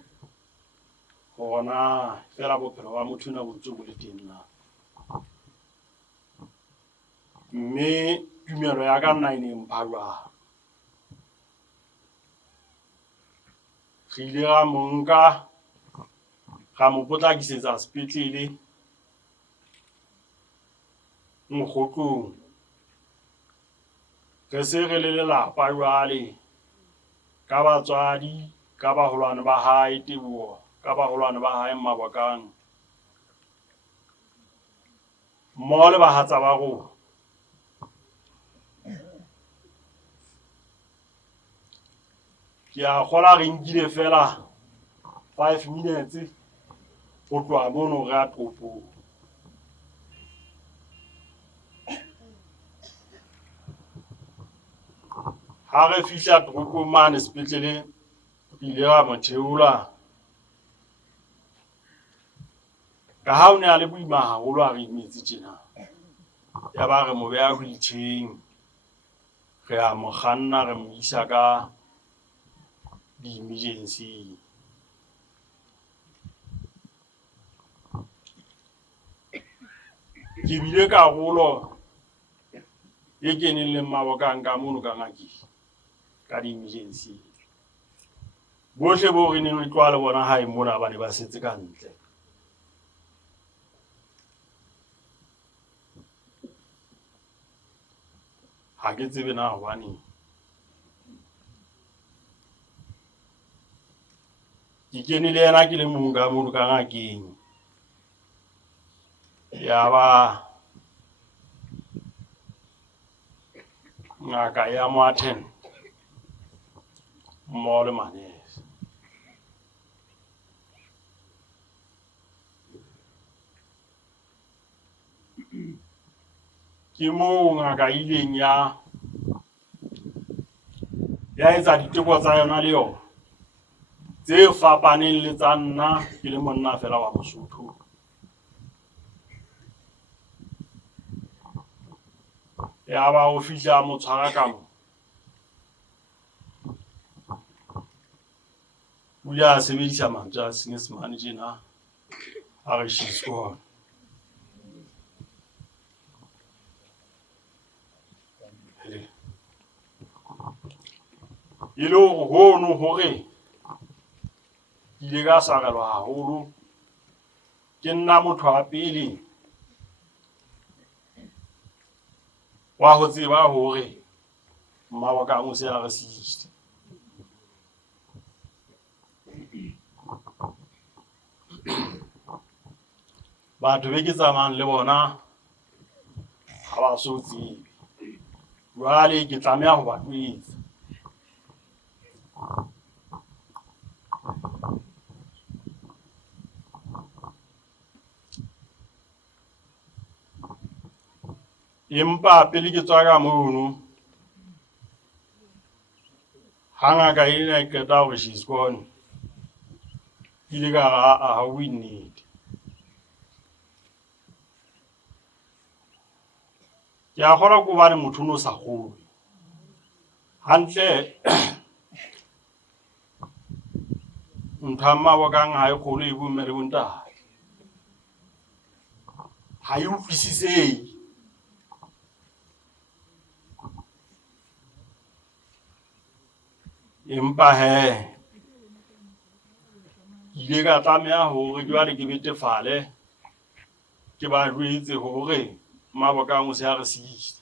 hona fela bophelo wa motho na bo ntse bo le teng na. Mme tumelo ya ka nna e ne mpha jwang, re ile ra mo nka ra mo potlakisetsa sepetlele Mokgotlong. Re se re le lelapa jwale ka batswadi ka baholwane ba hae Teboho ka baholwane ba hae Mabokang mmoho le bahatsa ba rona. Ke a kgola re nkile fela 5 minutes ho tloha mono re a toropong. Ha re fihla toropong mane sepetlele ile ra mo theola ka ha o ne a le boima haholo a re imetse tjena, ya ba re mo beha wheelchair-eng re a mo kganna re mo isa ka di-emergency. Ke bile karolo e keneng le Mabokang ka mono ka ngakeng ka di-emergency. Bohle bo re neng re tloha le bona hae mona ba ne ba setse ka ntle. Ha ke tsebe na hobane ke kene le yena ke le mong ka mono ka ngakeng, ya ba ngaka ya mo attend mmoho le manese. Ke moo ngaka ileng ya etsa diteko tsa yona le yona tse fapaneng le tsa nna ke le monna fela wa Mosotho. Ya ba o fihla mo tshwara ka mo o ya sebedisa mantswe a Senyesemane tjena a re she's gone. E le hore hono hore ke ile ka sarelwa haholo ke nna motho wa pele wa ho tseba hore Mabokang o se a re siile. Batho be ke tsamayang le bona ha ba so tsebe, jwale ke tlameha ho ba twetsa. Empa pele ke tswa ka mono ha ngaka ena e qeta hore she's gone, ke ile ka ha we need ke a kgola ko bane motho o no sa kgolwe hantle ntho ya Mabokang ha e kgolo e bomme le bontate ha e utlwisisehe empa he ile ka tlameha hore jwale ke betefale ke ba jwetse hore Mabokang o se a re siile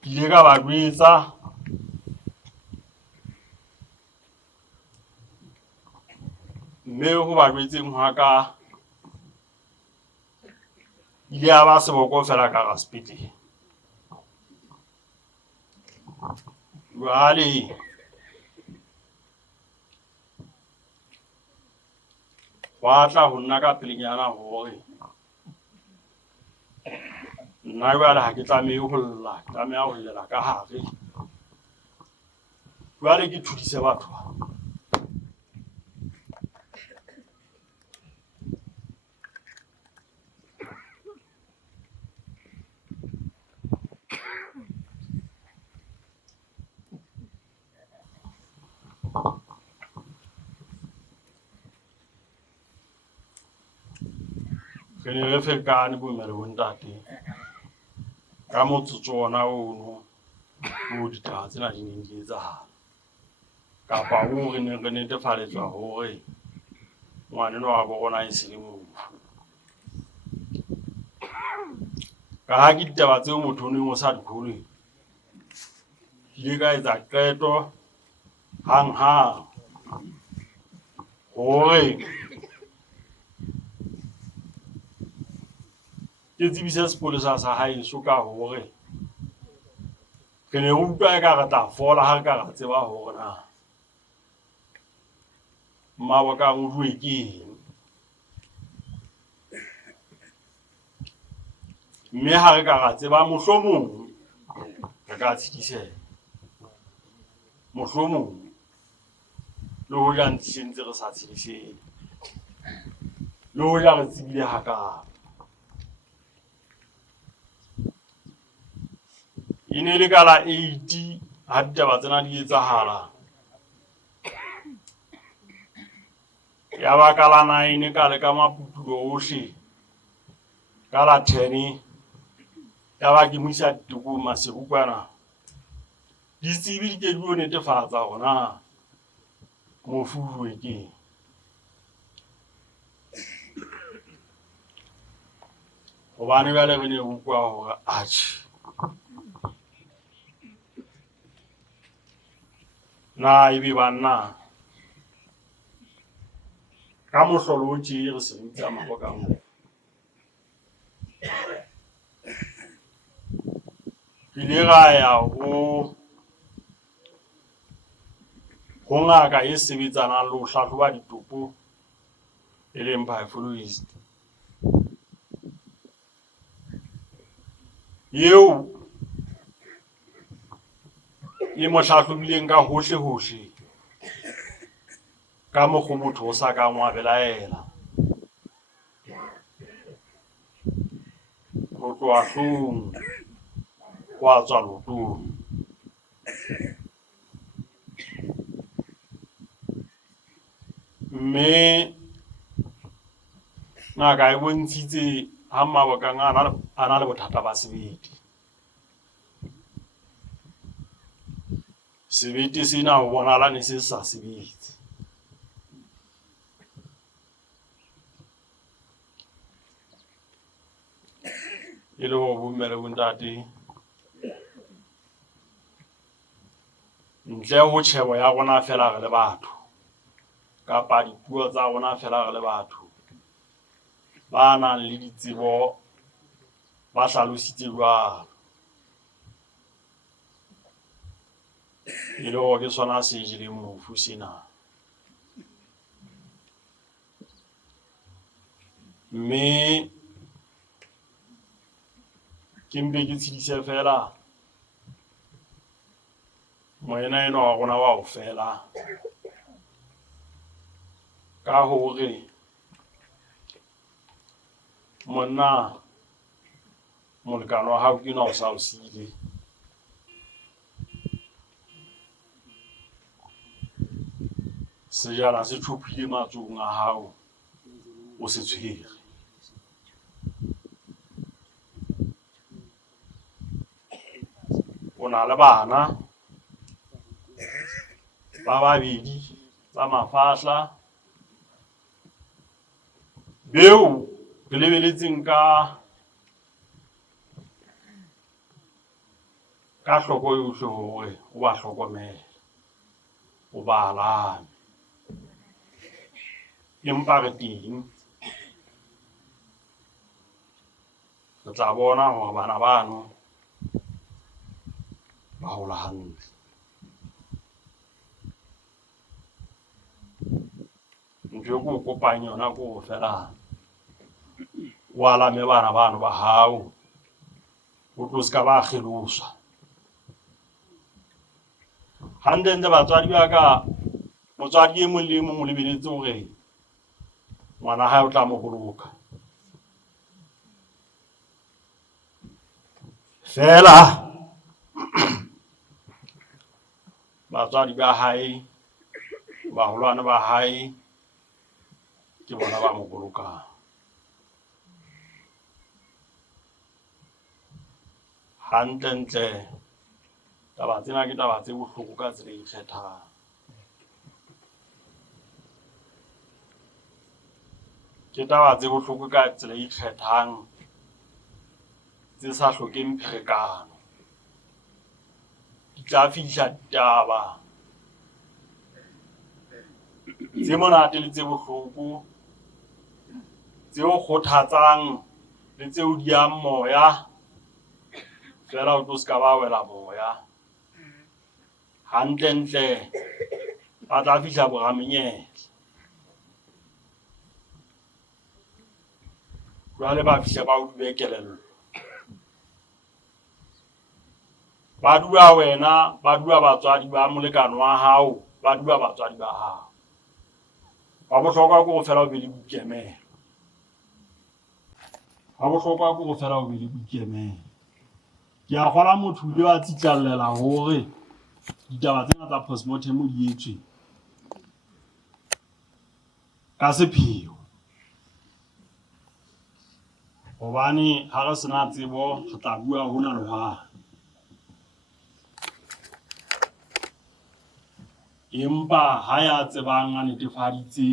ke ile ka ba jwetsa mme ho ba jwetseng hwa ka ile ya ba seboko fela ka ga sepetlele jwale wa tla ho nna ka pelenyana hore nna jwale ha ke tlamehe ho lla tlameha ho llela ka hare jwale ke thudise batho ke ne re ferekane bomme le bontate ka motsotso ona ono o ditaba tsena di neng di etsahala kapa o re neng re netefaletswa hore ngwaneno wa bo rona e se le mofu ka ha ke ditaba tseo motho o neng o sa di kgolwe ke ile ka etsa qeto hang hore ke tsebise sepolesa sa haeso ka hore ke ne utlwa e ka re tla fola ha re ka ra tseba hore na Mabokang o jwe ke eng mme ha re ka ra tseba mohlomong re ka tshidiseha mohlomong le ho ja ntse re sa tshidisehe le ho ja re tsebile hakalo e ne le ka la 80 ha ditaba tsena di etsahala ya ba ka la 9 ka le ka Maputulo ohle ka la 10 ya ba ke moisa dituku Maserukwana ditsebi di ke di o netefatsa hona mofu ke hobane jwale re ne utlwa hore atjhe na ebe banna ka mohlolo o tje re se ntse Mabokang ile ga ya ho ngaka e sebetsanang le ho hlahloba ditopo e leng pathologist eo e mo hlahlobileng ka hohle ka mokgo motho o sa kang wa belaela ho tloha hloohong wa tswa lotong mme ngaka e bontshitse ha Mabokang a na le bothata ba sebete sebete sena ho bonahala ne se sa sebetse e le ho bomme le bontate ntle ho tjhebo ya rona fela re le batho kapa dipuo tsa rona fela re le batho ba nang le ditsebo ba hlalositse jwalo e le hore ke sona se jeleng mofu sena mme ke mpe ke tshedise fela moena eno wa rona wa ho fela ka hore monna molekano wa hao ke na o sa o siile sejana se thophile matsohong a hao o se tshwere o na le bana ba babedi ba mafahla beo ke lebeletseng ka hloko yohle hore o ba hlokomele o ba alame empa re teng re tla bona hore bana bano ba hola hantle ntho e ko o kopang yona ko fela o alame bana bano ba hao o tlo ska ba kgeloswa hantle batswadi ba ka motswadi e mong le mong o lebeletse hore ngwana hae o tla mo boloka fela batswadi ba hae baholwane ba hae ke bona ba mo bolokang hantle taba tsena ke taba tse bohloko ka tsela e ikgethang ke taba tse bohloko ka tsela e ikgethang tse sa hlokeng pherekano di tla fihla taba tse monate le tse bohloko tseo kgothatsang le tseo diang moya fela o tlo ska ba wela moya hantle ba tla fihla boramenyetla jwale ba fihla ba o dube kelello ba dua wena ba dua batswadi ba molekano wa hao ba dua batswadi ba hao ba bohlokwa ke go fela o be le boikemelo ba bohlokwa ke go fela o be le boikemelo ke a kgola motho le wa tsitlallela hore ditaba tsena tsa postmortem di etswe ka sepheo hobane ha re sena tsebo re tla bua hona le hwana empa ha ya tsebang a netefaditse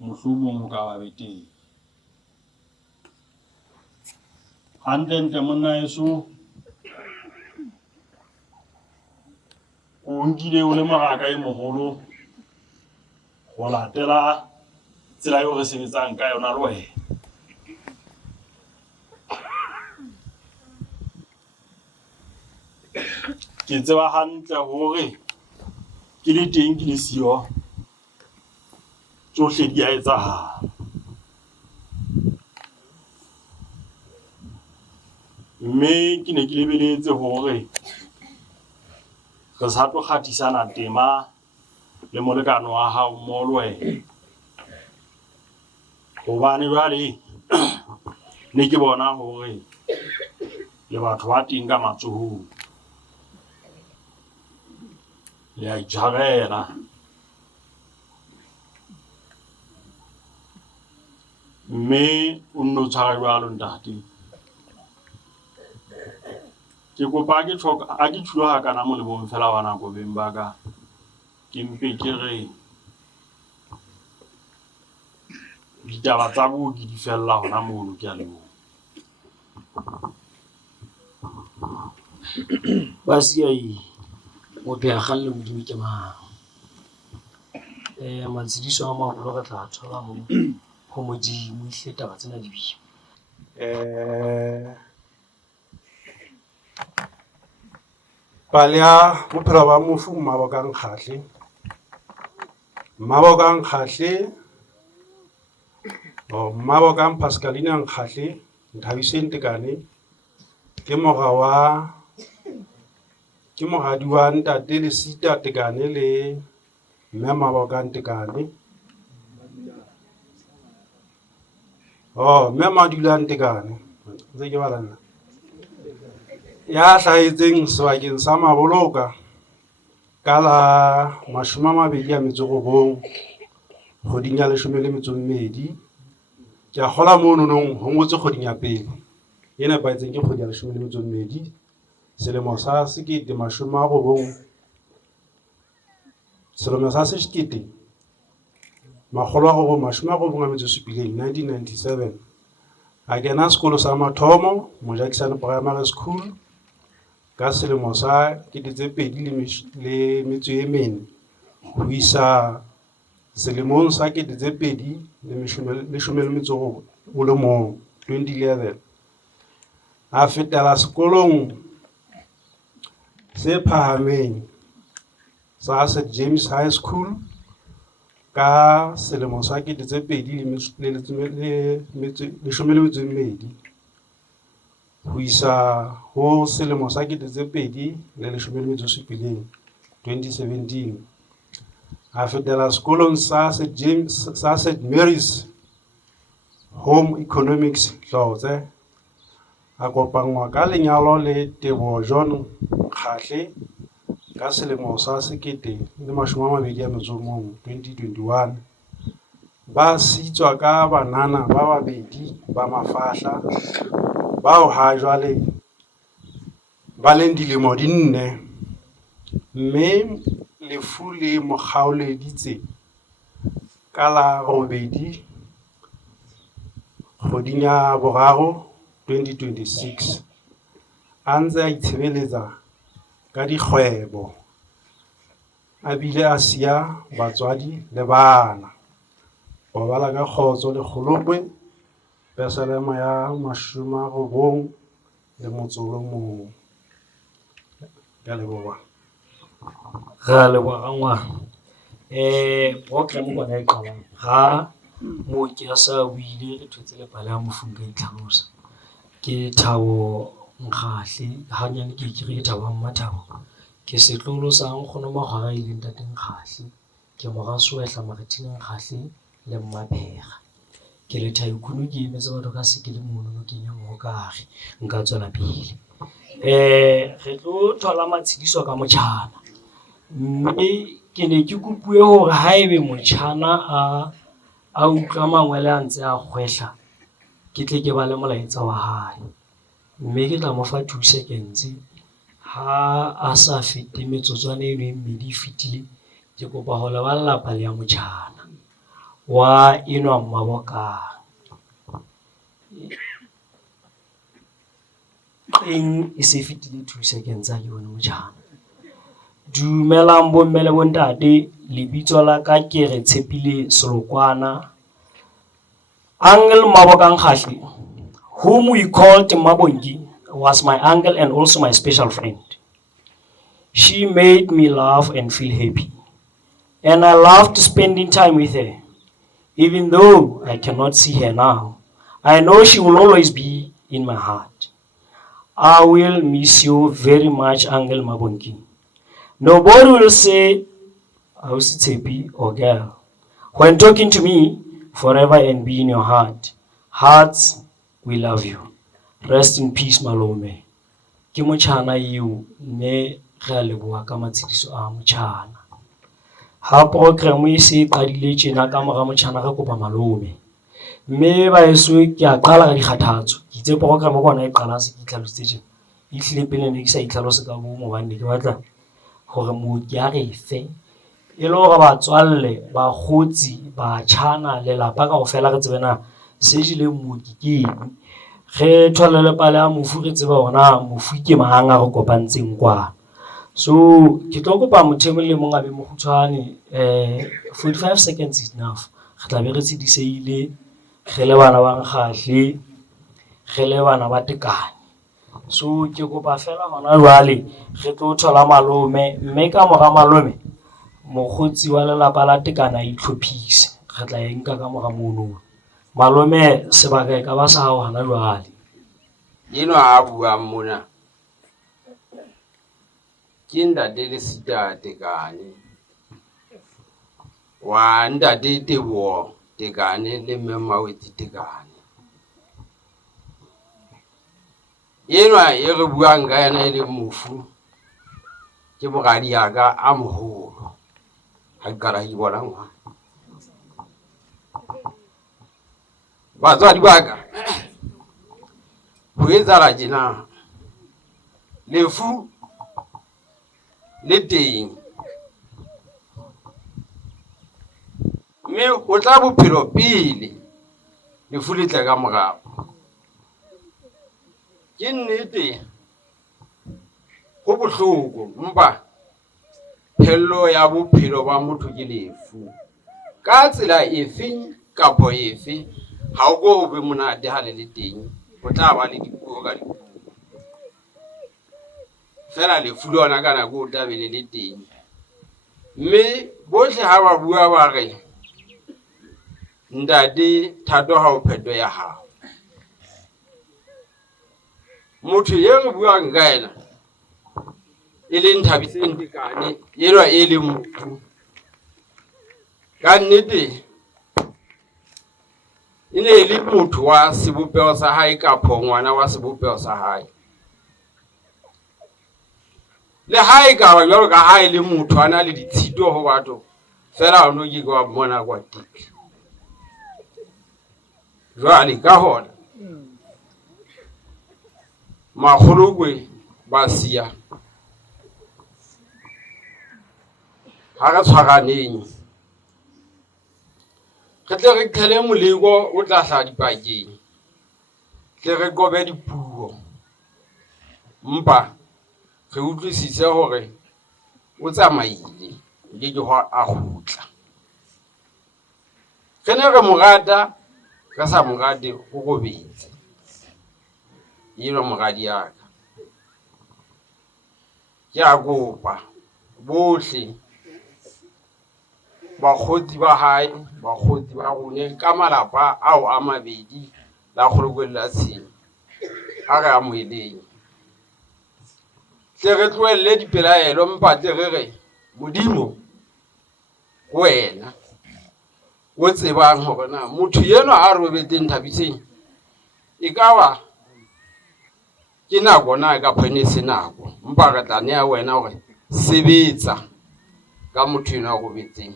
mohlomong o ka ba beteng hantle monna yeso o nkile o le moraka e moholo go latela tsela eo re sebetsang ka yona le wena ke tseba hantle hore ke le teng ke le siyo tsohle di a etsahala mme ke ne ke lebeletse hore re sa tlo kgatisana tema le molekano wa hao mmoho le wena hobane jwale ne ke bona hore le batho ba teng ka matsohong le a ijarela mme o nno tshwara jwalo ntate ke kopa ke tlhoka a ke thulo ha kana mo le bong fela wa nako beng ba ka ke mpe ke re ditaba tsa bo ke di fella hona moo ke a leboha ba siai mo pe a galle modimo ke mang matsidiso a maholo re tla thola ho modimo ihle taba tsena di bile Palea bophelo ba mofu Mmabokang Kgahle Mmabokang Pascaline Kgahle Nthabiseng Tekane ke moradi wa ntate Lesita Tekane le mme Mmabokang Tekane mme Madulang Tekane ntse ke bala nna ya hlahetseng sebakeng sa Maboloka ka la 29 kgweding ya 12 ke a kgola mononong ho ngotse kgweding ya pele e nepahetseng ke kgwedi ya 12 selemo sa 1997 1997 a kena sekolo sa mathomo Mojakisane Primary School ka selemo sa 2004 ho isa selemong sa 2011 a fetela sekolong se phahameng sa St James High School ka selemo sa 2012 ho isa ho selemo sa 2017 a fetela sekolong sa St Mary's Home Economics Hlotse a kopangwa ka lenyalo le Teboho John Kgahle ka selemo sa 2021 ba sitswa ka banana ba babedi ba mafahla bao ha jwale ba leng dilemo di 4 mme lefu le mokgaoleditse ka la 8 kgweding ya boraro 2026 a ntse a itshebeletsa ka dikgwebo a bile a siya batswadi le bana ba bala ka kgotso le kgolokwe peselema ya 91 ya leboha Ra leboha ngwana program bona e qalang ha mo ke sa buile re thotse le pala ya mofunga itlhalosa ke Thabo Nkgahle hanyane ke re Thabo Mmathabo ke setlolo sa nkgono magwara ile ntate Nkgahle ke morasoehla Marithina Nkgahle le Mmaphega ke le Thaikunu ke emetse batho ka se ke le mono ke nya mo kare nka tswela pele re tlo thola matshidiso ka motjhana mme ke ne ke kopuwe hore haebe motjhana a utlwa mangwele a ntse a kgwehla ke tle ke ba le molaetsa wa hae mme ke tla mo fa thuse ke ntse ha a sa fete metsotswana eno e mmedi fitile ke kopa ho le ba lelapa le ya motjhana wa enwa Maboka e se fitile thuse ke ntse a yona motjhana dumelang bomme le bontate lebitso la ka ke re Tshepile Solokwana Uncle Maboka Nkgahle, whom we called Mabongi, was my uncle and also my special friend. She made me laugh and feel happy, and I loved spending time with her. Even though I cannot see her now, I know she will always be in my heart. I will miss you very much, Uncle Mabongi. Nobody will say Ausitepi or girl when talking to me. Forever and be in your heart. Hearts, we love you. Rest in peace, Malome. Ke motjhana eo ne re leboha ka matshidiso a motjhana. Ha program e se qadile tjena ka mora motjhana re kopa malome. Mme ba eso ke a qala ka dikgathatso. Ke itse program bona e qala se ke tlhalositse tjena. E hlile pele ne ke sa itlhalose ka bomo hobane ke batla hore mo ke a re fe e le hore batswalle ba kgotsi ba tjhana lelapa kaofela re tsebe na se jile mooki ke eng re thole le pale ya mofu re tsebe hona mofu ke mang a re kopantseng kwa so ke tlo kopa motho e mong le mong a be mokgutshwane 45 seconds is enough re tla be re tsediseile re le bana ba Nkgahle re le bana ba Tekane so ke kopa fela hona jwale re tlo thola malome mme ka mora malome mokgotsi wa lelapa la Tekana a itlhophise re tla e nka ka mora mono malome sebaka e ka ba sa hao hana jwale enwa a buang mona ke ntate Lesita Tekane wa ntate Teboho Tekane le mme Mawetsi Tekane enwa e re buang ka yena e le mofu ke bogadi yaka a moholo ha qala ke bona ngwana batswadi ba ka ho etsahala tjena lefu le teng mme o tla bophelo pele lefu le tla ka morao ke nnete go bohloko mpa phello ya bophelo ba motho ke lefu ka tsela efe kapo efe ha o go be monate ha le teng o tla ba le dipuo ka dipuo fela lefu lona ka nako o tla be le teng mme bohle ha ba bua ba re ntate thato ha o pheto ya hao motho ye re buang ka ena e leng Thabiseng Tekane yenwa e le mofu ka nnete e ne e le motho wa sebopeo sa hae kapo ngwana wa sebopeo sa hae le hae ka ba jwalo ka hae le motho ana le ditshito ho batho fela o no ke wa bona kwa tiki jwale ka hona magologwe ba sia ha re tshwaraneng re tle re qhele moleko o tla hla dipakeng tle re qobe dipuo mpa re utlwisise hore o tsamaile le ke ho a khutla re ne re morata ka sa morate go gobetse yeno mogadi yaka ke a kopa bohle bakgotsi ba hae bakgotsi ba rone ka malapa ao a mabedi la kgolokwelela tshenyo a re amoeleng tle re tlohelle dipelaelo mpa tle re re modimo wena o tsebang hore na motho yeno a robetseng Thabiseng e ka ba ke nako na ka phone se nako mpa ka tla nea wena hore sebetsa ka motho yena go betseng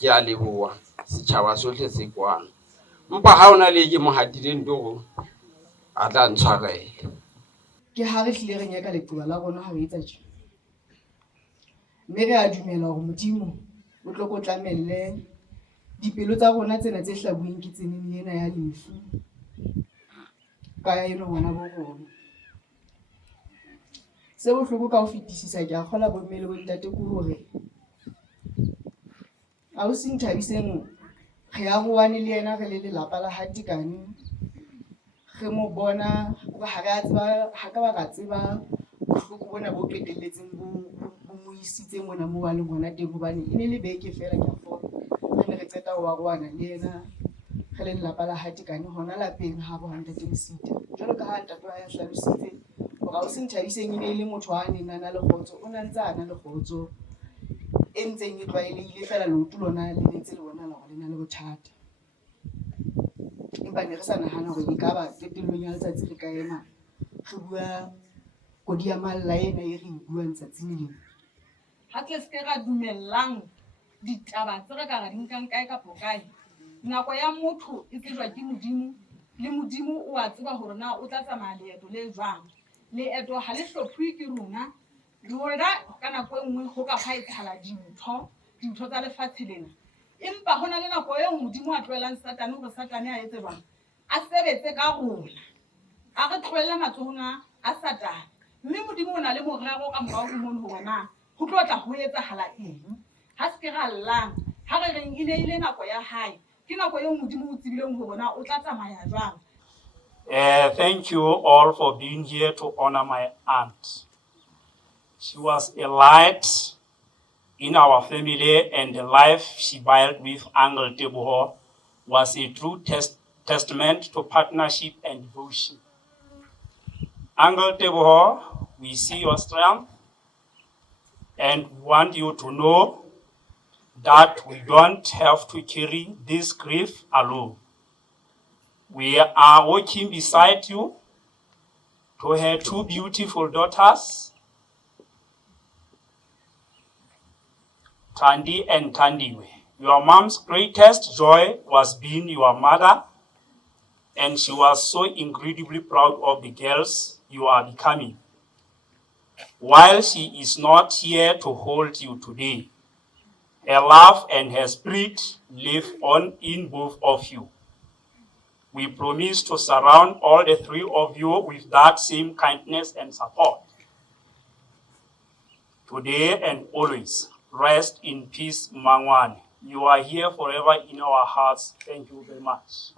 ke a leboa setjhaba sohle se kwana mpa ha ona le ke mohatileng togo a tla ntshwarele ke ha re hlile re nyaka leqeba la rona ha o etsa tje mme re a dumela hore modimo o tlo ko tlamelle dipelo tsa rona tsena tse hlabuweng ke tseneng ena ya lefu ka ya eno ngwana bo rona se bohloko ka ho fetisisa ke a kgola bomme le bontate ko hore a o seng Thabiseng re a boane le yena re le lelapa la Hatikane re mo bona ha re a tseba ha ka ba ra tseba bohloko bona bo qetelletseng bo mo isitse mona mo wa le bona teng hobane e ne le beke fela ke a fona re ne re tseta ho arwana le yena re le lelapa la Hatikane hona lapeng ha bo hantate Lesita jwalo ka ha ntate wa ya hlalositse hore a o seng Thabiseng e ne le motho a neng a na le kgotso o na ntse a na le kgotso e ntseng e tlwaelehile fela leoto lona le netse le bona la hore le na le bothata empa ne re sa nahana hore e ka ba qetellong ya letsatsi re ka ema re bua kodi ya malla ena e re buang tsatsing lena ha ke se ra dumellang ditaba tse re ka ra di nkang kae ka pokae nako ya motho e tsejwa ke modimo le modimo o a tseba hore na o tla tsamaya leeto le jwang leeto ha le hlophuwe ke rona le hore ka nako e nngwe ho ka phaetsahala dintho tsa lefatshe lena empa hona le nako eo modimo a tloelang satane hore satane a etse jwang a sebetse ka rona a re tloelle matsohong a satane mme modimo o na le morero ka morao ho mono hore na ho tlo tla ho etsahala eng ha se ke ra llang ha re reng e ne ile nako ya hae ke nako eo modimo o tsibileng hore na o tla tsamaya jwang. Thank you all for being here to honor my aunt. She was a light in our family, and the life she built with Uncle Teboho was a true testament to partnership and devotion. Uncle Teboho, we see your strength and want you to know that we don't have to carry this grief alone. We are walking beside you to her two beautiful daughters, Thandi and Thandiwe. Your mom's greatest joy was being your mother, and she was so incredibly proud of the girls you are becoming. While she is not here to hold you today, her love and her spirit live on in both of you. We promise to surround all the three of you with that same kindness and support. Today and always, rest in peace, Mangwane. You are here forever in our hearts. Thank you very much.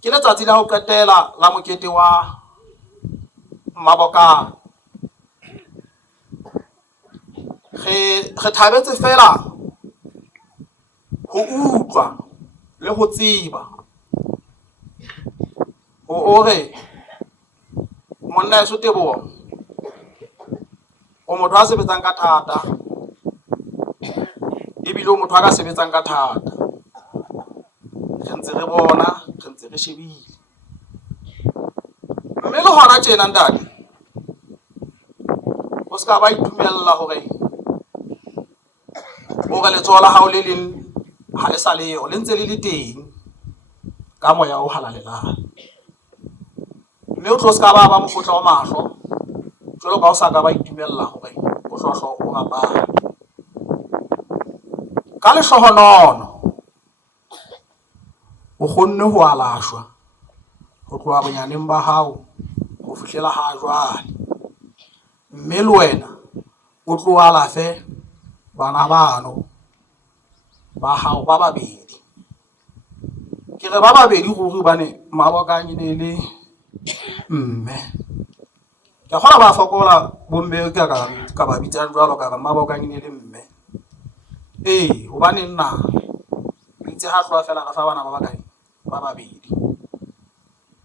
Ke letsatsi la ho qetela la mokete wa Mabokane. Re thabetse fela ho utlwa le ho tseba hore monna e Teboho o motho a sebetsang ka thata ebile o motho a ka sebetsang ka thata. Re ntse re bona, re ntse re shebile, mme le hona tjena ntate o ska ba itumella hore letsoho la hao le leng ha le sa leo le ntse le le teng ka moya o halalelang, mme o tlo ska ba mofutla wa mahlo jwalo ka o sa ka ba itumella hore o hlohlo o rapala ka lehlohonolo. O kgonne ho alashwa ho tloha bonyaneng ba hao ho fihlela ha jwale, mme le wena o tlo alafe bana bano ba hao ba babedi. Ke re ba babedi ruri hobane Mabokane ne le mme. Ke kgona ba fokola bomme ka ba bitsang jwalo ka Mabokane ne le mme. Hobane nna itse ha tloha fela ka fa bana ba bakae ba babedi.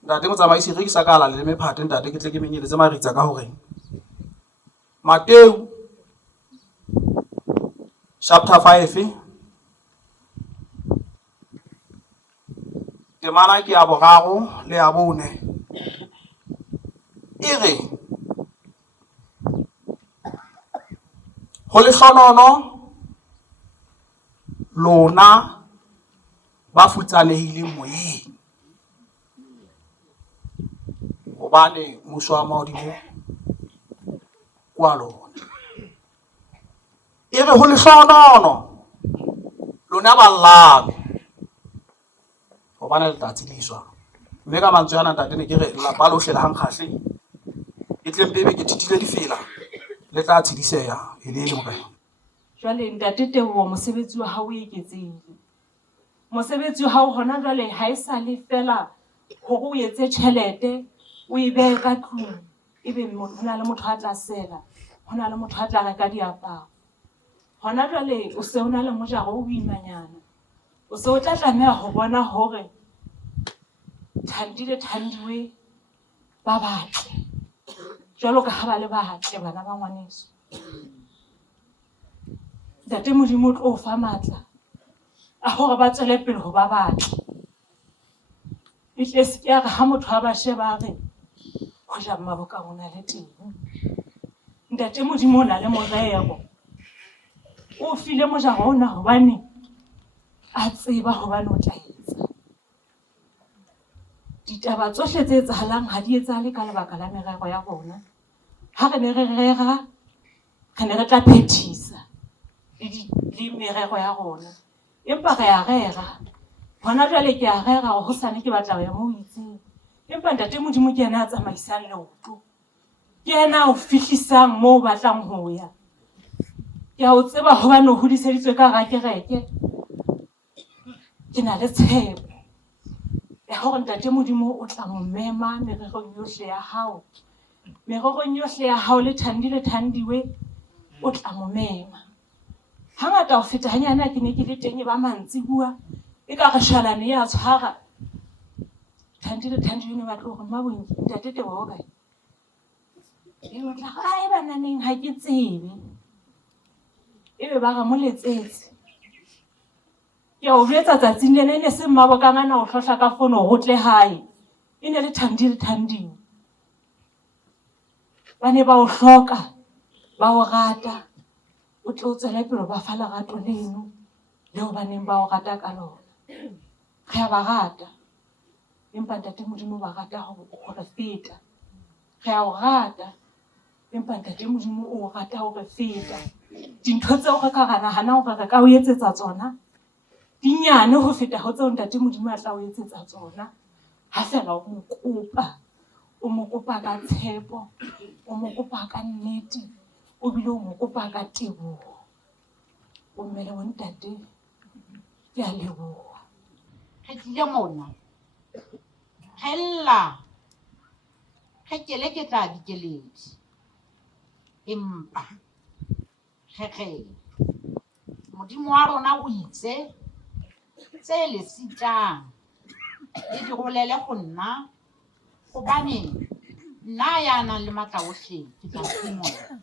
Ntate motsamaisi re isa ka ala le mephate ntate ke tle ke menyeletse maritsa ka hore Mateo chapter 5 temana ke ya 3 le ya 4 e re ho le hlonono lona ba futsanehileng moyeng hobane mmuso wa Modimo kwa lona. E re ho le hlonono lona ba llame hobane le tatsi liswa, mme ka mantswe ana ntate ne ke re lapa lohle la hankgahle e tleng pebe ke thitile difela le tla tshidiseha e le morena. Jwale ntate Teboho, mosebetsi wa hao o eketsehile. Mosebetsi wa hao hona jwale ha e sa le fela hore o etse tjhelete o e behe ka tlung, ebe ho na le motho a tla sela, ho na le motho a tla reka diaparo. Hona jwale o se o na le mojaro o boimanyana, o se o tla tlameha ho bona hore Thandi le Thandiwe ba batle jwalo ka ha ba le batle bana ba ngwaneso. Ntate Modimo o tlo o fa matla a hore ba tswele pele ho ba batle. E tle se ke re ha motho a ba sheba re ho ja Mabokane o na le teng. Ntate Modimo o na le morero, o file mojaro ona hobane a tseba hobane o tla etsa. Ditaba tsohle tse etsahalang ha di etsahale ka lebaka la merero ya rona. Ha re ne re rera, re ne re tla phethisa le merero ya rona, empa re a rera. Hona jwale ke a rera hore hosane ke batla ho ya moo itseng, empa Ntate Modimo ke yena a tsamaisang leoto, ke yena o fihlisang moo o batlang ho ya. Ke a o tseba hobane o hodiseditswe ka hara kereke. Ke na le tshepo ya hore Ntate Modimo o tla mo mema mererong yohle ya hao. Mererong yohle ya hao le Thandi le Thandiwe o tla mo mema. Hangata ho feta hanyane ke ne ke le teng ba mantsibua e ka re shalane ya tshwara. Thandi le Thandiwe ne ba tlo re mabonye Ntate Teboho kae? E mo tla ga e bananeng ha ke tsebe. Ebe ba ga mo letsetse. Ke o jwetsa tsatsing lena ne se Mabokane ana o hlohla ka fono ho tle hae. E ne le Thandi le Thandiwe. ba ne ba o hloka, ba o rata, o tle o tswele pele ba fa lerato leno leo ba neng ba o rata ka lona. Re a ba rata, empa Ntate Modimo ba rata hore feta. Re a o rata, empa Ntate Modimo o rata hore feta. Dintho tseo re ka nahana hore re ka o etsetsa tsona di nyane ho feta ho tseo Ntate Modimo a tla o etsetsa tsona. Ha fela o mo kopa ka tshepo, o mo kopa ka nnete, o bile o mo kopa ka teboho. O mme le bontate, ke a leboha. Re tlile mona hella re keleketla dikeledi, empa re Modimo wa rona o itse tse le sitang le di rolele go nna, gobane nna ya nang le matla ohle ke tla timola.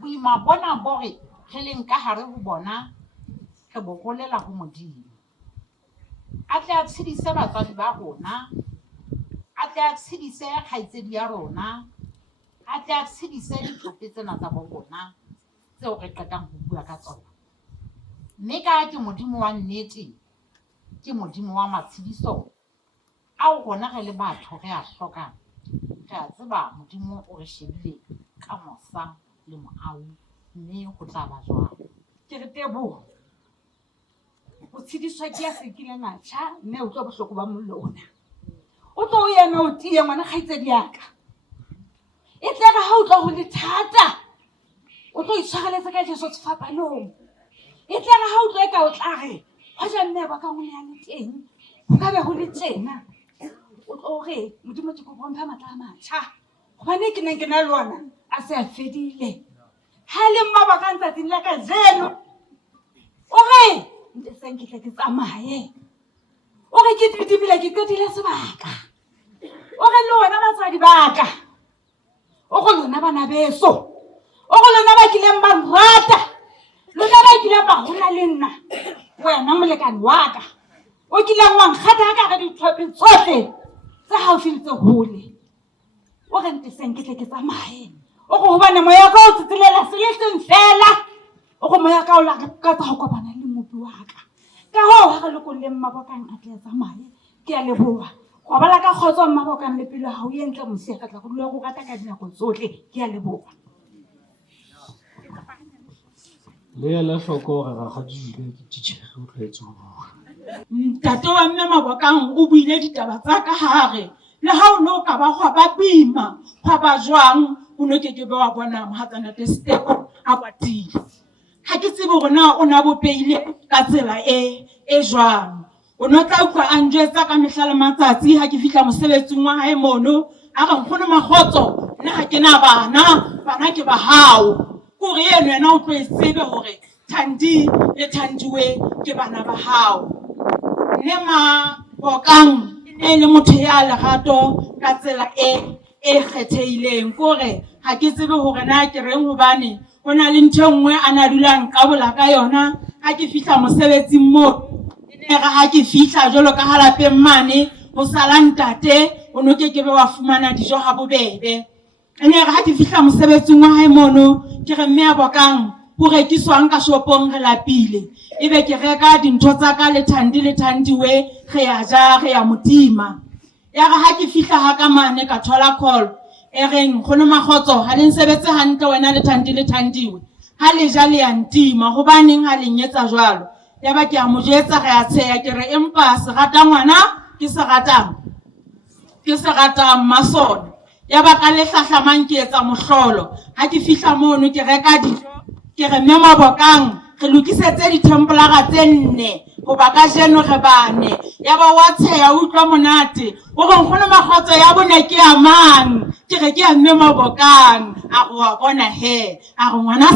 Boima bona bore re leng ka hare ho bona re bo rolela ho Modimo. A tle a tshedise batswadi ba rona, a tle a tshedise kgaitsedi ya rona, a tle a tshedise ditlhophe tsena tsa bo rona tseo re qetang ho bua ka tsona. Mme ka ke Modimo wa nnete, ke Modimo wa matshediso ao rona re le batho re a hlokang. Re a tseba Modimo o re shebile ka mosa le moao, mme go tla ba jwalo. Ke re Teboho, o tshediswa ke ya sekile matjha, mme o tlo bohloko ba mollo ona. O tlo o eme o tiye ngwana kgaitsedi ya ka. E tle re ha o tlo ho le thata, o tlo itshwareletse ka Jesu sefapalong. E tle re ha o tlo eka o tla re hoja mme ba ka ngone ya le teng, ho ka be ho le tjena. O tlo re Modimo ke kopa mpha matla a matjha, hobane ke neng ke na le ona a se a fedile. Ha le mabaka ntsatsing la ka jeno, o re nte seng ke tle ke tsamaye, o re ke dibile ke qetile sebaka, o re le wena batswadi ba ka, o go lona bana beso, o go lona ba kileng ba nrata, lona ba kileng ba hola le nna, wena molekane wa ka, o kileng wa nkgatha ka re ditlhophe tsohle tsa haufi le tse hole. O re nte seng ke tle ke tsamaye, o go hobane moya ka o tsetelela se le seng fela, o go moya ka o la ka tsa ho kopana le mopi wa ka. Ka hoo ha re lokolleng mabokang a tle tsamaye, ke a leboha. Go bala ka khotso mabokang le pelo ha o yentle mose ka tla go dula go rata ka dinako tsohle, ke a leboha. Le ela hloko hore rakgadile ke titjhere o tlwaetse ho bua. Ntate wa mme Mabokang o buile ditaba tsa ka hare, le ha o no ka ba gwa ba boima, gwa ba jwang, o no ke be wa bona mohatsana Steko a kwatile. Ha ke tsebe hore na o na bopeile ka tsela e jwang. O no tla utlwa a njwetsa ka mehla le matsatsi ha ke fihla mosebetsing wa hae mono, a re nkgono Makgotso, nna ha ke na bana ke ba hao. Kore eno yena o tlo e tsebe hore Thandi le Thandiwe ke bana ba hao. Le Mabokang e le motho ya lerato ka tsela e kgethehileng. Kore ha ke tsebe hore na ke reng hobane ho na le ntho nngwe a na dulang ka bola ka yona ha ke fihla mosebetsing moo. Ne re ha ke fihla jwalo ka halapeng mane ho sala ntate, o no ke be wa fumana dijo ha bobebe. Ene re ha ke fihla mosebetsing wa hae mono, ke re mme Mabokang ho rekiswang ka shopong re lapile, ebe ke reka dintho tsa ka le Thandi le Thandiwe, re ya ja re ya motima. Ya re ha ke fihla ha ka mane ka thola call e reng nkgono Makgotso ha le nsebetse hantle wena le Thandi le Thandiwe, ha le ja le ya ntima, hobaneng ha le nyetsa jwalo. Ya ba ke a mo jetsa re a tsheya, ke re empa se rata ngwana ke se ratang Masona. Ya ba ka le hlahlamang ke etsa mohlolo, ha ke fihla mono ke reka dijo, ke re mme Mabokang re lokisetse ditemplara tse 4 hoba ka jeno re bane. Ya ba wa tsheya utlwa monate, o re nkgono Makgotso ya bone ke a mang, ke re ke ya mme Mabokang. A re wa bona he, a re ngwana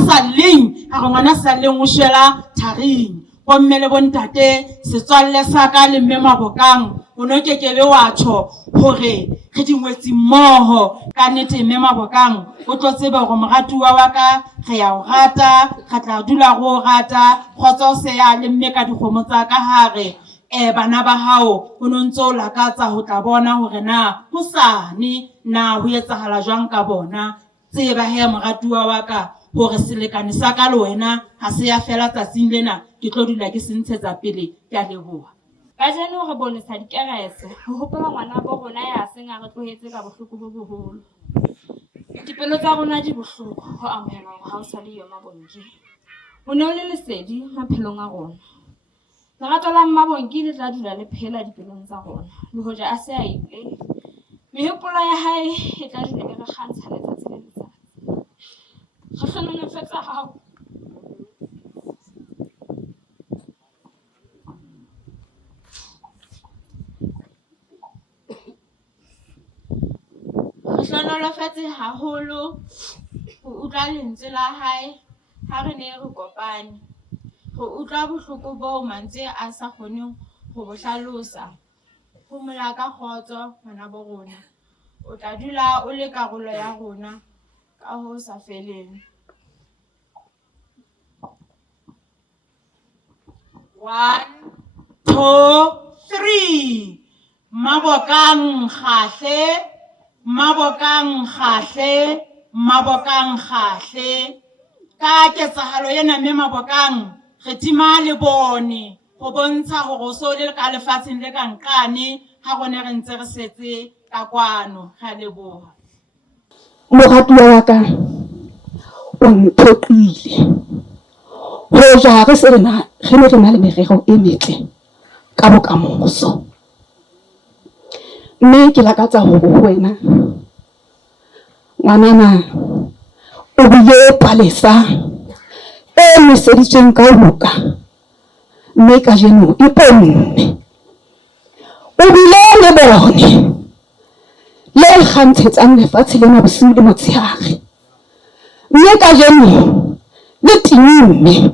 Saleng o shwela tharing. Bomme le bontate, setswalle sa ka le mme Mabokang o no ke be wa tjho hore re dingwetsi mmoho ka nnete. Mme Mabokang o tlo tsebe hore moratuwa wa ka re ya o rata, re tla dula go rata. Kgotso se ya le mme ka dikgomo tsa ka hare, bana ba hao o no ntse o lakatsa ho tla bona hore na hosane na ho etsahala jwang ka bona. Tseba he moratuwa wa ka hore selekane sa ka le wena ha se ya fela tsatsing lena, ke tlo dula ke se ntshetsa pele. Ke a leboha. Kajeno re bonesa dikerese ho hopola ngwana bo rona ya seng a re tlohetse ka bohloko bo boholo. Dipelo tsa rona di bohloko ho amohela hore ha o sa le yo Mabonke. O ne o le lesedi maphelong a rona. Lerato la Mabonke le tla dula le phela dipelong tsa rona le hoja a se a ile. Mehopolo ya hae e tla dula e re kgantsha letsatsi le letsatsi. Re hlonolofatsa hao. Re hlonolofatse haholo ho utlwa lentswe la hae ha re ne re kopane. Ho utlwa bohloko bo mantswe a sa kgoneng ho bo hlalosa. Phomola ka kgotso ngwana bo rona. O tla dula o le karolo ya rona ka ho sa feleng. 1, 2, 3. Mabokang kgahle, Mabokang kgahle, Mabokang kgahle. Ka ketsahalo ena mme Mabokang re tima le bone ho bontsha hore o so le ka lefatsheng le ka nqane ha rone re ntse re setse ka kwano. Ra leboha. Moratuwa wa ka o mphoqile hoja re se re ne re na le merero e metle ka bokamoso, mme ke lakatsa hore ho wena ngwanana o bile palesa e nweseditsweng ka hoka, mme kajeno e ponne o bile le bone le kgantshetsang lefatshe lena bosiu le motshehare, mme kajeno le timme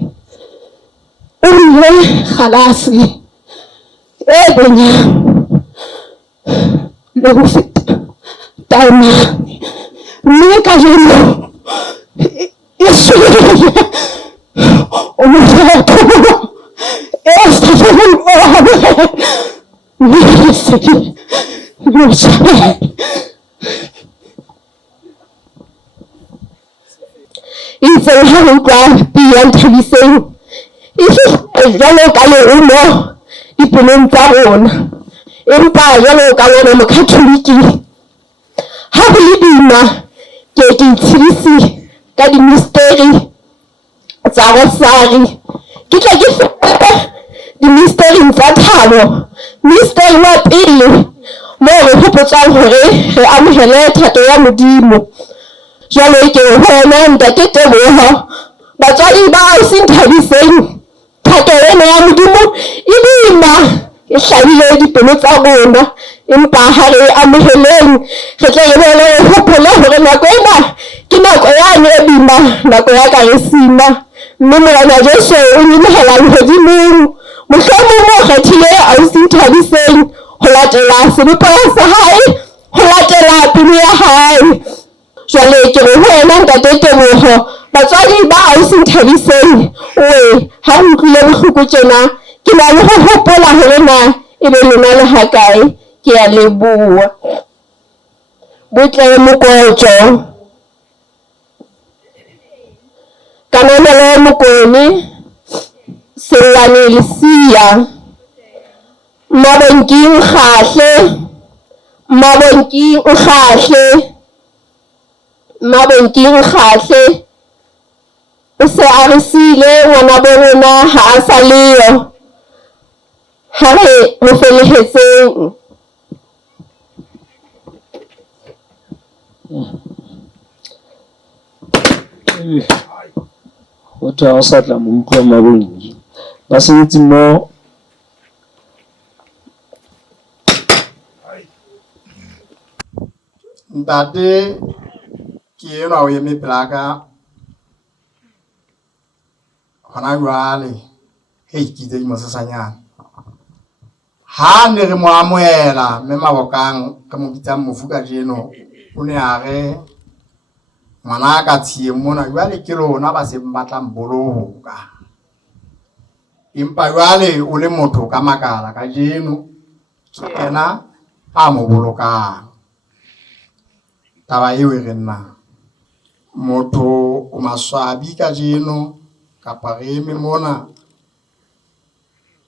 o bile kgalase e benyang le ho feta taemane, mme kajeno e shwele o motlhoko e sa feleng o amohela, mme lesedi le o tjhabela. Itse ha re utlwa Pia Nthabiseng e jwalo ka lerumo dipelong tsa rona, empa jwalo ka lona Mokatholiki ha ho le boima ke itshedisi ka dimisteri tsa rosari. Ke tla ke fete dimisteri tsa thabo. Misteri wa pele moo re hopotsang hore re amohele thato ya Modimo. Jwale ke hona ntate Teboho, batswadi ba ausi Nthabiseng, thato ena ya Modimo e boima e hlabile dipelo tsa rona, empa ha re amoheleng re tla e bele hopola hore nako ena ke nako yane e boima, nako ya Karesima, mme Morena Jesu o nyemohela lehodimong. Mohlomong o kgethile ausi Nthabiseng ho latela sebopeho sa hae, ho latela pelo ya hae. Jwale ke re ho wena ntate Teboho, batswadi ba ausi Nthabiseng, oe ha o utlwile bohloko tjena, ke na le ho hopola hore na e be lona le hakae. Ke a leboha. Botle Mokotjo, Kananelo Mokone, Selane Lesia, Mabonke Kgahle, Mabonke Kgahle, Mabonke Kgahle. O se a re siile ngwana bo rona ha a sa leyo, ha re mo felehetseng. Ho thwa o sa tla mo utlwa Mabonke ba sebetsi mo ntate ke enwa o eme pelaka hona jwale. Hei ke itse mo sesanyana ha ne re mo amohela mme Mabokang ka mo bitsang mofu ka jeno, o ne a re ngwana ka tshieng mona jwale ke lona ba se batlang boloka. empa jwale o le motho ka makala ka jeno ke ena a mo bolokang. Taba eo e re nna motho o maswabi ka jeno kapa re eme mona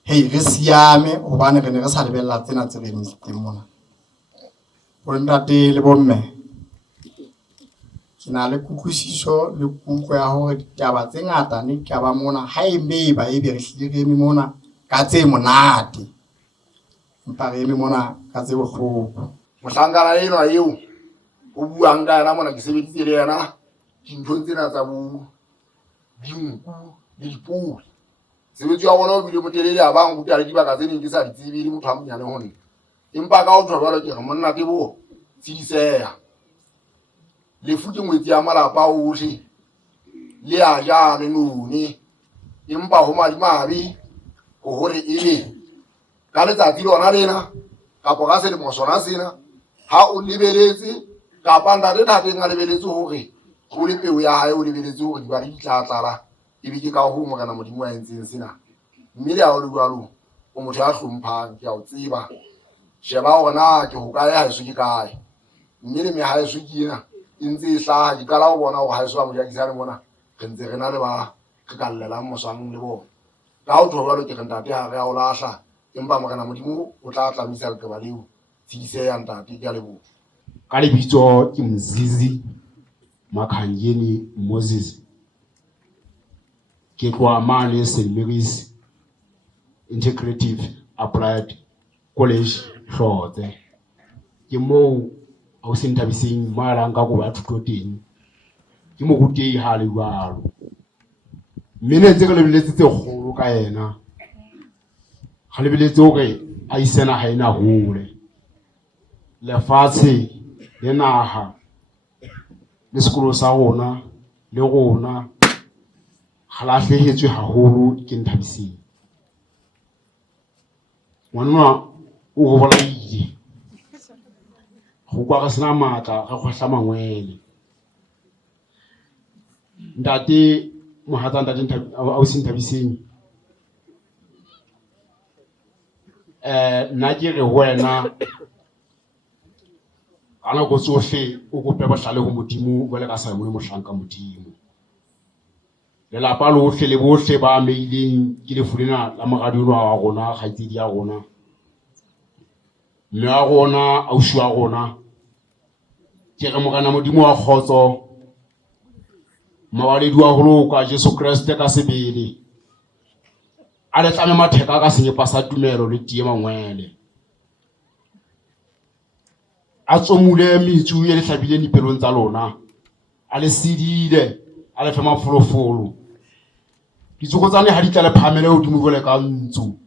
hei re siame hobane re ne re sa lebella tsena tse re emisitseng mona. Bontate le bomme, ke na le kutlwisiso le kutlo ya hore ditaba tse ngata ne di taba mona ha ebe re hlile re eme mona ka tse monate empa re eme mona ka tse bohloko. Mohlankana ena eo o buang ka yena mona ke sebeditse le yena dinthong tsena tsa bo dinku le dipudi. Sebetso ya bona o bile motelele a bang ruta le dibaka tse neng ke sa di tsebe le motho a monyane ho nna. Empa ka ho thoba jwalo ke re monna ke bo tsidiseha. Lefu ke ngwetsi ya malapa ohle le a ja le none. Empa ho madimabe ho hore ebe ka letsatsi lona lena kapa ka selemo sona sena ha o lebeletse kapa ntate thateng a lebeletse hore go le peo ya hae o lebeletse hore dibari di tla tlala ebe ke ka ho Morena Modimo a entseng sena. Mme le ha o le jwalo o motho ya hlomphang ke a o tseba. Sheba hore na ke hokae ha eso ke kae. Mme le meha eso ke ena e ntse e hlaha ke kala ho bona hore ha eso a mojakisane mona re ntse re na le ba re ka llelang mosang le bona. Ka ho thoba jwalo ke re ntate ha re a o lahla empa Morena Modimo o tla tlamisa leqeba leo tsidiseha ntate ke a leboha. Ka lebitso ke Mzizi Makhanyeni Moses ke tloha mane St Mary's Integrative Applied College Hlotse ke moo au se Nthabiseng malang ka go ba thuto teng ke mo rutehi ha le jwalo mme ne ntse re lebeletse tse kgolo ka yena ga lebeletse hore a isena ha ena hole lefatshe le naha le sekolo sa rona le rona ga la hlehetswe haholo ke Nthabiseng. Ngwana o go bolaile go kwa ka sena matla ga kgohla mangwele ntate mohatsa ntate au se Nthabiseng nna ke re wena ana go tsohle o kope bohlale ho Modimo jwale ka sa mo mohlanka Modimo lelapa lohle le bohle ba meileng ke lefu lena la moradi wa rona kgaitsedi ya rona mme wa rona ausi wa rona ke re Morena Modimo wa kgotso mawaledi wa holo ka Jesu Kriste ka sebele a le tlame matheka ka senyepa sa tumelo le tie mangwele a tsomule metsu ye le hlabile dipelong tsa lona a le sidile a le fe mafolofolo ditsokotsane ha di tla le phamele hodimo jwale ka ntsu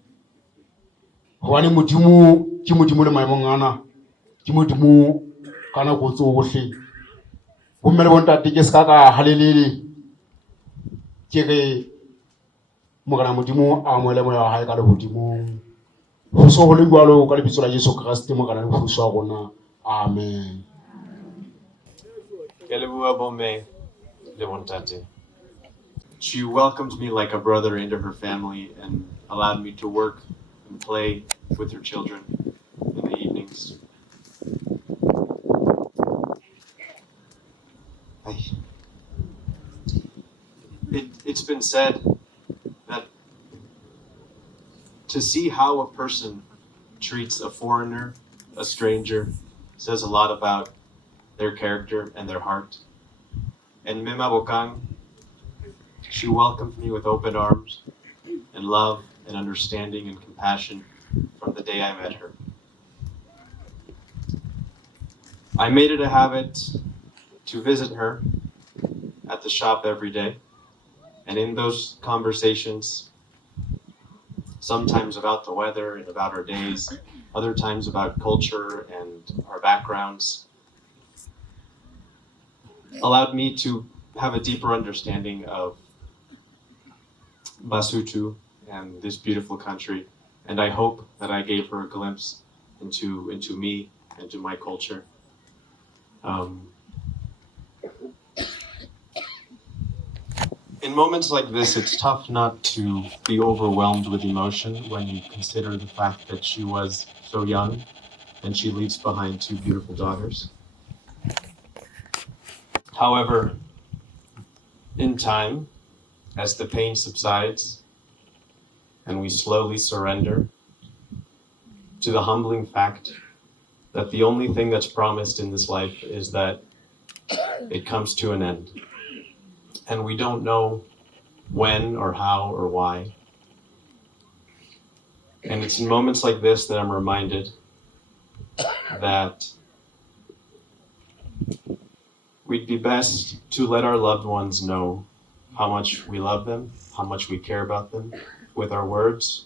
hobane Modimo ke Modimo le maemong ana ke Modimo ka nako tsohle bomme le bontate ke ska ka halelele ke re Morena Modimo a mo le moya wa hae ka le hodimo ho so ho le jwalo ka lebitso la Jesu Kriste Morena le mmuso wa rona. Amen. She welcomed me like a brother into her family and allowed me to work and play with her children in the evenings. It's been said that to see how a person treats a foreigner, a stranger, says a lot about their character and their heart. And Mema Bokang, she welcomed me with open arms and love and understanding and compassion from the day I met her. I made it a habit to visit her at the shop every day. And in those conversations, sometimes about the weather and about our days, other times about culture and our backgrounds, allowed me to have a deeper understanding of Basutu and this beautiful country. And I hope that I gave her a glimpse into me, into my culture. In moments like this, it's tough not to be overwhelmed with emotion when you consider the fact that she was so young and she leaves behind 2 beautiful daughters. However, in time, as the pain subsides and we slowly surrender to the humbling fact that the only thing that's promised in this life is that it comes to an end. And we don't know when or how or why. And it's in moments like this that I'm reminded that we'd be best to let our loved ones know how much we love them, how much we care about them, with our words,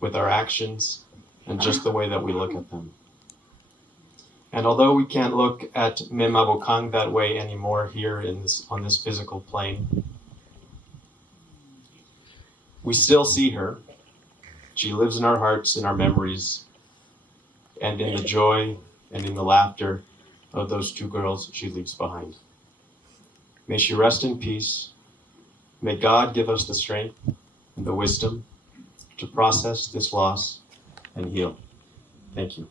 with our actions, and just the way that we look at them. And although we can't look at Mem Abokang that way anymore here on this physical plane, we still see her. She lives in our hearts, in our memories, and in the joy and in the laughter of those 2 girls she leaves behind. May she rest in peace. May God give us the strength and the wisdom to process this loss and heal. Thank you.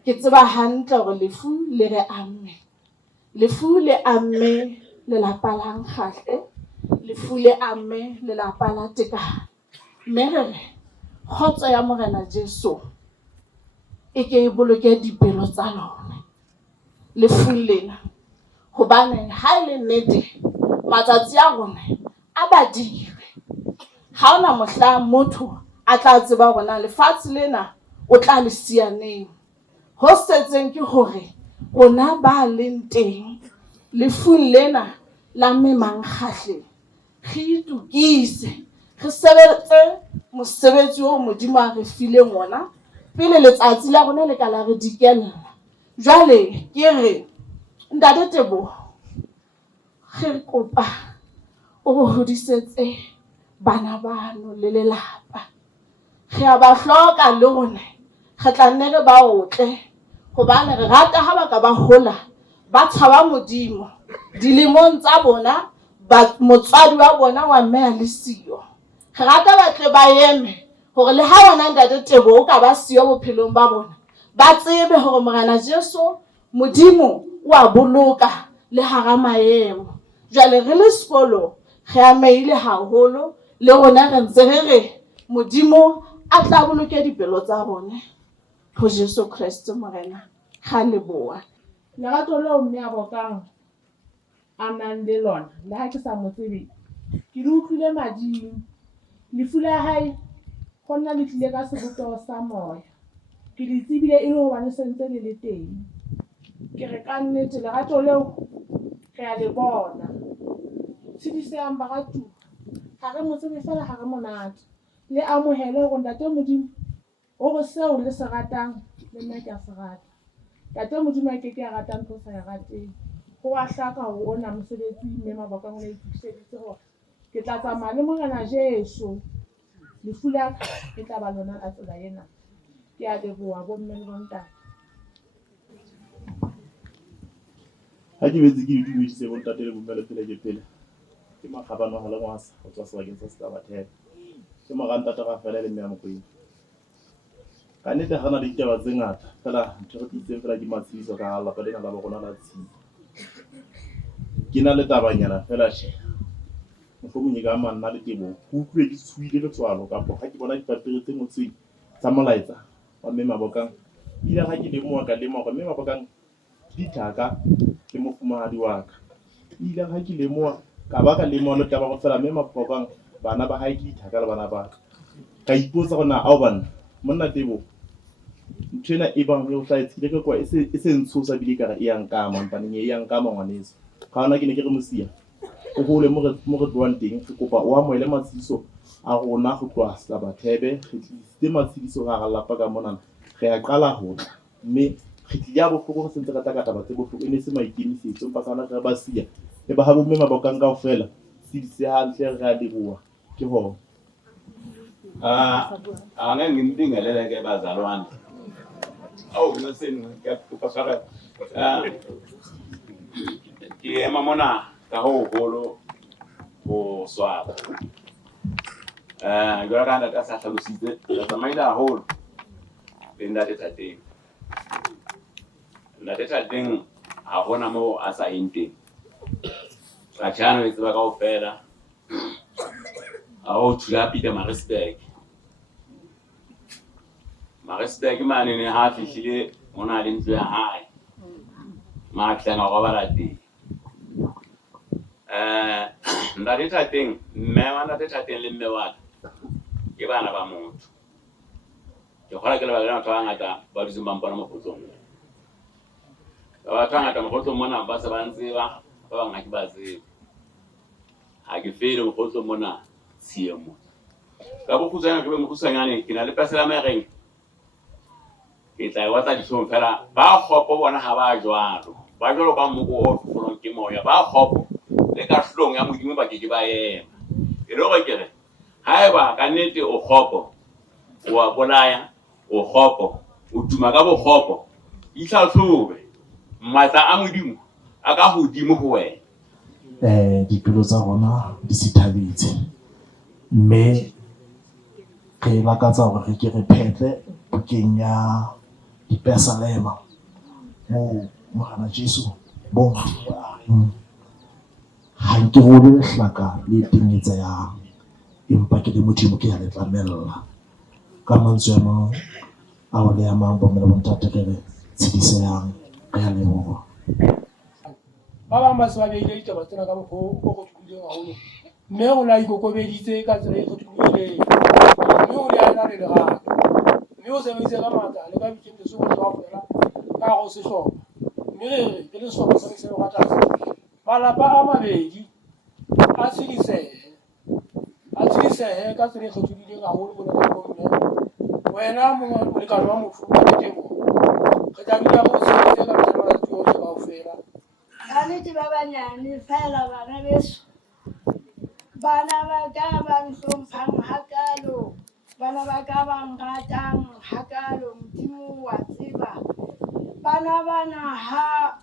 Ke tseba hantle gore lefu le re amme. Lefu le amme lelapa la Nkgahle. Lefu le amme lelapa la Tekano. Mme re re kgotso ya Morena Jesu e ke e boloke dipelo tsa lona. Lefu lena hobane ha ile nnete matsatsi a rona a badilwe. Ha ona mohla motho a tla tseba rona lefatshe lena o tla le sianeng. Ho setseng ke hore rona ba leng teng lefung lena la Mme Nkgahle re itukise re sebetse mosebetsi o Modimo a re fileng ona pele letsatsi la rona le ka la re dikella. Jwale ke re Ntate Teboho re kopa o go hodisetse bana bano le lelapa. Re a ba hloka le rona re tla nne re ba otle hobane re rata ha ba ka ba hola ba tshaba Modimo dilemong tsa bona ba motswadi wa bona wa mme a le siyo. Re rata ba tle ba eme hore le ha bona Ntate Teboho o ka ba siyo bophelong ba bona ba tsebe hore Morena Jesu Modimo o a boloka le hara maemo. Jwale re le sekolo re ameile haholo le rona re ntse re re Modimo a tla boloke dipelo tsa rona ho Jesu Kriste Morena. Ha leboa. Lerato leo Mme Abokang a nang le lona le ha ke sa mo tsebe ke le utlwile mading. Lefu la hae go nna le tlile ka sebopeho sa moya. Ke le tsebile e le hobane sentse le le teng. Ke re ka nnete lerato leo re a le bona. Tshedisehang baratu ha re mo tsebe fela ha re monate. Le amohele hore Ntate Modimo o re seo le se ratang le nna ke a se rata. Ntate Modimo a ke a ratang ntho sa e rateng. Ho a hlaka ho ona mosebetsi Mme Abokang o itukiseditse hore ke tla tsamaya le Morena Jesu. Lefu la ke tla ba lona a tsela ena. Ke a leboha bomme le bontate. Ha ke betse ke itumedise bontate le bomme le pele ke pele. Ke Makgabane wa Halengwasa go tswa sebakeng sa Setabathebe. Ke Ntate Rafael le Mme Mokoena. Ka nnete ga na le ditaba tse ngata fela ntho re itseng fela ke matshidiso ka ha lapa lena la rona la Tshidi. Ke na le tabanyana fela she mohlomong ka manna le Teboho go utlwe ke tshuile letswalo kapo ha ke bona dipampiri tse ngotsweng tsa molaetsa wa Mme Abokang ile ga ke lemoa ka lemoa gore Mme Abokang ke dithaka le mofumahadi wa ka. Ile ga ke lemoa ka ba ka lemoa le taba go fela Mme Abokang bana ba hae ke dithaka le bana ba ka ipotsa gona ao bana monna Teboho ntho ena e bang ho tlaetsile ke kwa e se ntshosa bile ka e yang ka mampaneng e yang ka mangwanese ga ona ke ne ke re mosia o hole mo re tloang teng re kopa o amohele matshidiso a rona go tloa Setabathebe re tlisitse matshidiso ga lapa ka mona re a qala ho mme re tlile bohloko go sentse ka taba tse bohloko e ne se maikemisetso empa kana re ba sia e ba ha bo Mme Abokang kaofela se hantle re a leboha ke ho angeke ngimdingelele ke bazalwane awu naseni ngiyakupasara ke ema mona ka ho holo ho swaba. Jwale ka ntate a sa hlalositse re tsamaile haholo le ntate Thateng. Ntate Thateng ha hona moo a sa yeng teng. Ratjhano e tseba kaofela. Ha o thula Pietermaritzburg. Maritzburg mane ne ha fihlile mona le ntlo ya hae. Matlana go ba teng. Ntate Thateng, mme wa ntate Thateng le mme wa ke bana ba motho. Ke kgola ke le ba batho ba ngata ba ditseng ba mpona mo kgotsong. Ba batho ba ngata mo kgotsong mona ba se ba ntseba, ba bang ha ke ba tsebe. Ha ke fele mo kgotsong mona tshiemo. Ka bo khutsana ke be mo khutsanyane ke na le pasela mereng. Ke tla wa tsa dihlong fela ba khopo bona ha ba jwalo. Ba jwalo ka moko o folong ke moya ba khopo le ka hlong ya modimo ba ke ba ema. E lo re kere haeba ka nnete o khopo o a bolaya o khopo o tuma ka bo khopo itlhatlhobe matla a modimo a ka hodimo ho wena. Dipelo tsa rona di sithabetse mme re lakatsa hore re ke re phetle bukeng ya dipesalema mo Morena Jesu bo ha nke go le hlaka le tenyetsa ya empa ke le modimo ke ya le tlamella ka mantswe a mang a o le ya mang bo mele bontate ke re tshediseyang re ya leboha. Ba bang ba se ba beile ditaba tsena ka mokgwa o kgothuleng haholo mme o la ikokobeditse ka tsela e kgothuleng mme o le ana le lerato mme o sebeditse ka matla le ka boikemisetso ho tswa fela ka go sehlopha mme re ke le sehlopha sa Lesego wa Tlase malapa a mabedi a tshidisehe ka tsela e kgothuleng haholo bona ka bomme wena molekane wa mofu wa Tebo re tla dula go sebetsa ka tsela ya tsohle kaofela. Kannete ba banyane fela bana beso. Bana ba ka ba nhlomphang hakalo. Bana ba ka ba nratang hakalo Modimo wa tseba. Bana bana ha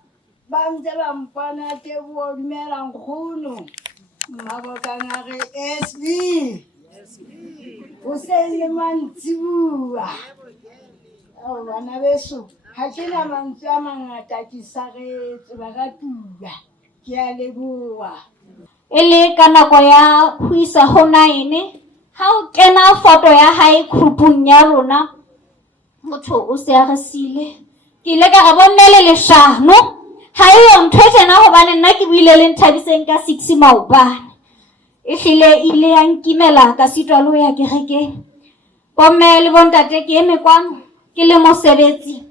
ba ntse ba mpona Teboho dumela nkgono. Mabokang a re SB. O se le mantsibuwa. Oh bana beso. Ha ke na mantswe a mangata ke saretse ba ka tuba ke a leboha. E le ka nako ya ho isa ho 9 ha o kena foto ya hae groupung ya rona motho o se a re sile ke ile ka re bonne le leshano ha eyo ntho e tjena hobane nna ke buile le Nthabiseng ka 6 maobane e hlile ile ya nkimela ka sitwa le ya kerekeng bomme le bontate ke eme kwano ke le mosebetsi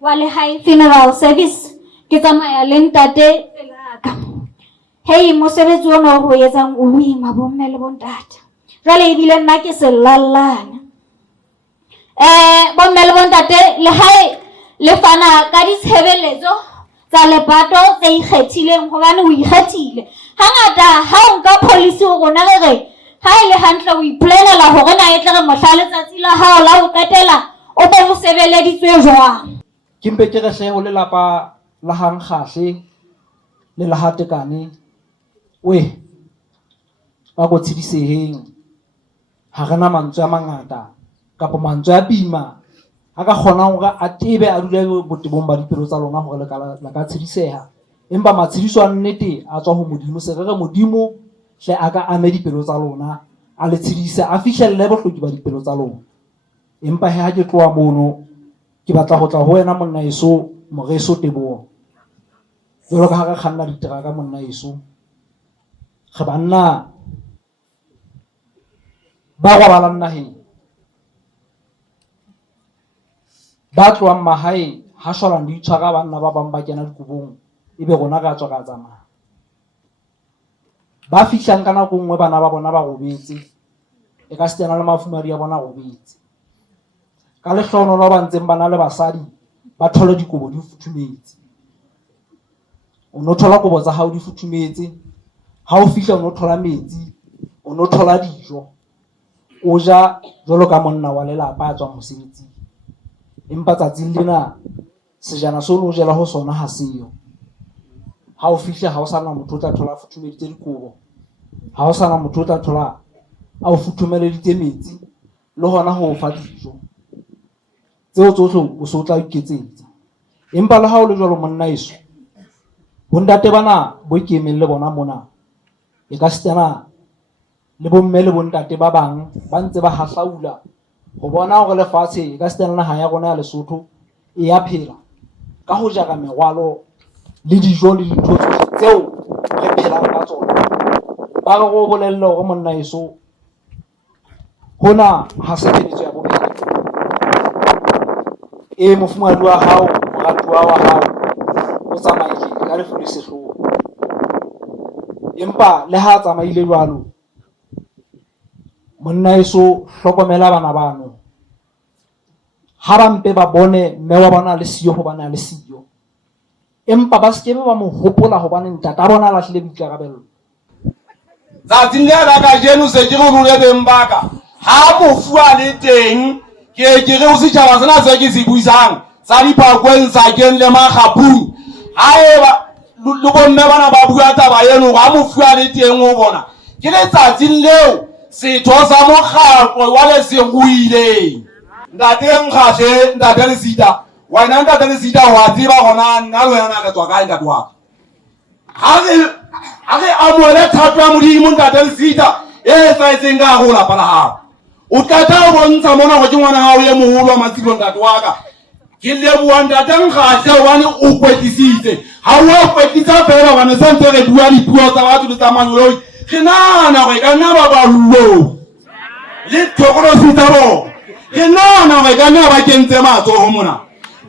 wa Lehai funeral service ke tsamaya le ntate pelaka hei mosebetsi ona o etsang o ima bomme le bontate jwale ebile nna ke selallana bomme le bontate Lehai le fana ka ditshebeletso tsa lepato tse ikgethileng hobane o ikgethile hangata ha o nka policy o rona re ha ile hantle o iplanela hore na e tle re mohla letsatsi la hao la ho qetela o be mo sebeleditswe jwang. Kimpe ke re hle o le lapa la hang khahle le la hatekane we ba go tshediseheng ha rena mantswe a mangata kapa mantswe a bima ha ka kgona hore a tebe a dule botebong ba dipelo tsa lona hore le ka tshediseha empa matshediso a nnete a tswa ho Modimo se re Modimo hle a ka ame dipelo tsa lona a le tshedise a fihlelle bohloki ba dipelo tsa lona empa ha ke tloa mono ke batla go tla ho wena monna eso moreso Teboho jwalo ka ha re kganna diteraka monna eso re banna ba robalang naheng ba tloang mahaeng ha shwalang di tshwara banna ba bang ba kena dikobong ebe rona ka tswa ka tsamaya ba fihlang ka nako nngwe bana ba bona ba robetse e ka setjana le mafumari a bona robetse ka lehlohonolo ba ntseng bana le basadi ba thola dikobo di futhumetse o no thola kobo tsa hao di futhumetse ha o fihla o no thola metsi o no thola dijo o ja jwalo ka monna wa lelapa a tswang mosebetsing empa tsatsing lena sejana se o no jela ho sona ha seyo ha o fihla ha o sana motho o tla thola futhumeditse dikobo ha o sana motho o tla thola a o futhumeleditse metsi le hona ho o fa dijo tseo tsohle o se o tla iketsetsa. Empa le ha o le jwalo monna eso, bontate bana bo ikemeng le bona mona e ka sitana le bomme le bontate ba bang ba ntse ba hahlaula ho bona hore lefatshe e ka sitana naha ya rona ya Lesotho e ya phela ka ho jara merwalo le dijo le dintho tsohle tseo re phelang ka tsona. Ba re go bolelle hore monna eso hona ha se phediso ya bobedi. Mofumahadi wa hao, moratuwa wa hao o tsamaile ka lefu le sehloho. Empa le ha tsamaile jwalo, monna eso hlokomela bana bano. Ha ba mpe ba bone mme wa bona le siyo hobane a le siyo. Empa ba skebe ba mo hopola hobane ntata bona la hlile boikarabello. Tsatsing le la ka jeno se ke go rule beng baka. Ha mofu a le teng ke re o setjhaba sena se ke se buisang sa dipakweng sa keng le magapung. Haeba le bomme bana ba bua taba eno ga mofu a le teng o bona ke letsatsing leo setho sa mokgatlo wa le se ruile. Ntate Nkgashe, ntate Lesita, wena ntate Lesita wa tseba gona nna le wena ka tswa kae ntate wa ha re amohele thato ya Modimo ntate Lesita e tsaetseng ka go lapa la hao. O tata o bontsha mona go ke ngwana hao ye moholo wa matsilo ntate wa ka. Ke leboha ntate Nkgashe hobane o kwetlisitse. Ha o kwetlisa fela hobane se ntse re bua dipuo tsa batho le tsa manyoloi. Ke nahana gore ka nna ba ballo le thokolosi tsa bona. Ke nahana gore ka nna ba kentse matsoho mona.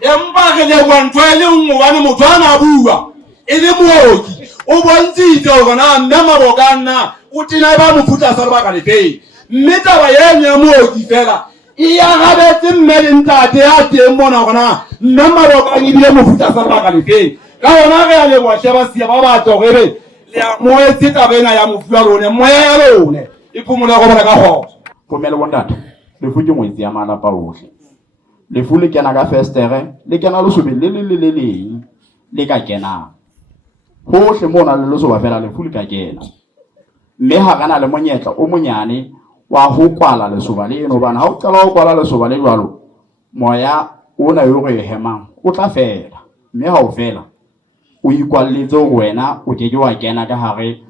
Empa re leboha ntho e le nngwe hobane motho a na bua e le mooki. O bontshitse hore na mme Maboka nna o tena ba mofuta sa lebaka le feng. Mme taba eno ya mooki fela e arabetse mme le ntate ya teng mona hore na mme Maboka e bile mofuta sa lebaka le feng. Ka hona re a leboha sheba sia ba batla hore be le moetse taba ena ya mofu ya lone moya ya lone e phomole go bona ka kgotso. Pomele bontate lefu ke ngwetsi ya malapa ohle. Lefu le kena ka festere le kena le sobe le leng le ka kena hohle mona le lo so ba fela lefu le ka kena. Mme ha kana le monyetla o monyane wa ho kwala lesoba le eno bana ha o qala ho kwala lesoba le jwalo moya ona yo re hemang o tla fela. Mme ha o fela o ikwalletse ho wena o ke wa kena ka hare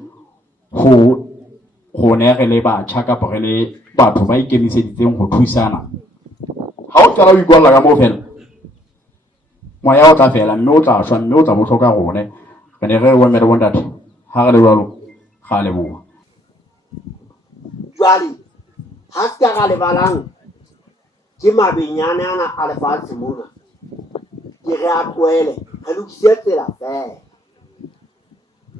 ho ne re le batjha ka re le batho ba ikemiseditseng ho thusana. Ha o qala o ikwalla ka mo fela moya o tla fela mme o tla shwa mme o tla bohloka rone re ne re wemele bontate ha re le jwalo ga le bua. Jwale ha se ka le balang ke mabenyane ana a lefatshe mona ke re a tlohele re lokise tsela fela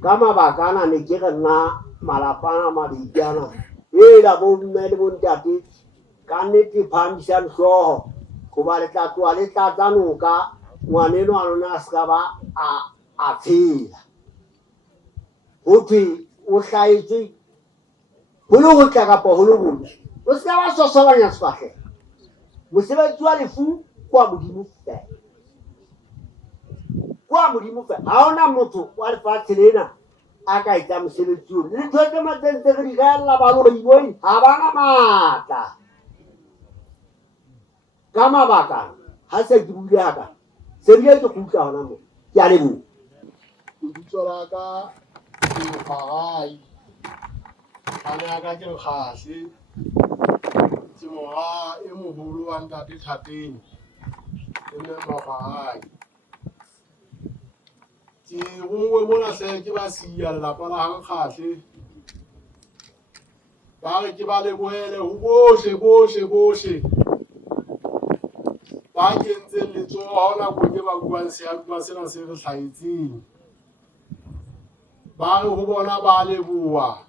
ka mabaka ana ne ke re nna malapana mabedi ana la bomme le bontate ka nnete phamisang hlooho goba le tla tloha le tlatsa noka ngwaneno a lona a se ka ba a tshela ho thwe o hlahetswe ho le ho tla kapa ho le botle o se ka ba sosobanya sefahleho. Mosebetsi wa lefu kwa Modimo fela, kwa Modimo fela. Ha hona motho wa lefatshe lena a ka etsa mosebetsi ona. Le ntho tse matsentse re di gaella baloi boi ha bana matla ka mabaka ha se ke buile haka se bile ke kgutla hona mo ke a leboha. Lebitso la ka ke Mokgarai, ane ya ka ke Nkgashe, ke mora e moholo wa ntate Thapeng e mme Mokgarai. Ke rongwe mona se ke ba siya lelapa la Nkgashe ba re ke ba lebohele ho bohle ba kentseng letsoho nakong e ba buang seaduwa sena se re hlahetseng. Ba re ho bona ba leboha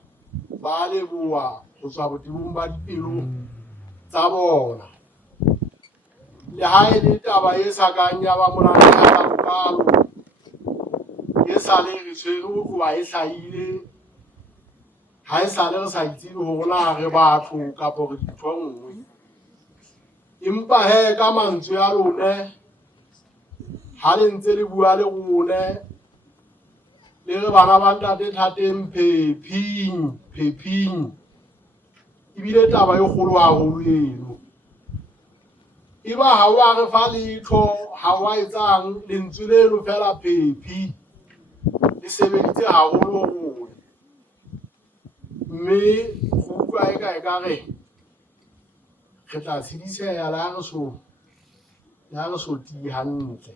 ho tswa botebong ba dipelo tsa bona. Le ha e le taba e sa kang ya ba molateha bokalo e sa le re tshwere ho tloha e hlahile ha e sa le re sa itsebe hore na re batho kapa re dintho nngwe. Empa he ka mantswe ya lone ha le ntse le bua le rone le re bana ba ntate Thateng phephing ebile taba e kgolo haholo eno. Eba ha wa re fa letho ha wa etsang lentswe leno fela phephi le sebeditse haholo haholo, mme go utlwa e ka re re tla tshediseha la re so ti hantle.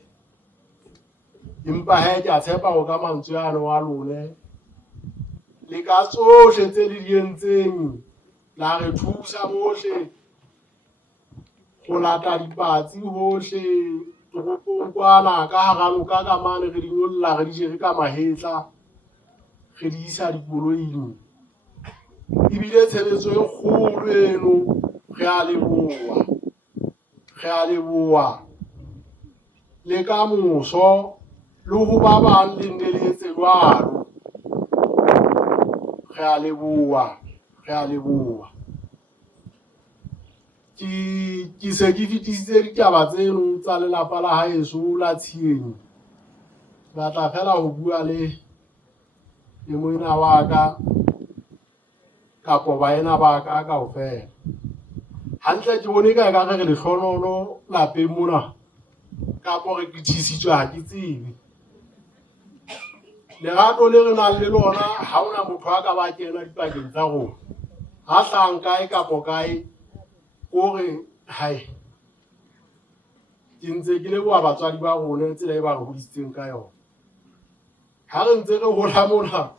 Empa he ke a tshepa go ka mantswe ano wa lone le ka tsohle tse le di entseng la re thusa bohle go lata dipatsi hohle toropong kwana ka hara noka ka mane re di nyolla re di jere ka mahetla re di isa dikoloing. Ebile tshebetso e kgolo eno re a leboha le ka moso le ho ba bang le ne le etse jwalo. Re a leboha ke se ke fitisitse ditaba tseno tsa lelapa la haeso la Tshienyi. Ba tla fela ho bua le moena wa ka kapo baena ba ka kaofela. Hantle ke bone ka re le hlonono lapeng mona kapo re kithisitswe ha ke tsebe. Lerato le re nang le lona ha ona motho a ka ba kena dipakeng tsa rona. Ha hlang kae kapo kae o re hai ke ntse ke leboha batswadi ba rona tsela e ba re hodisitseng ka yona. Ha re ntse re hola mona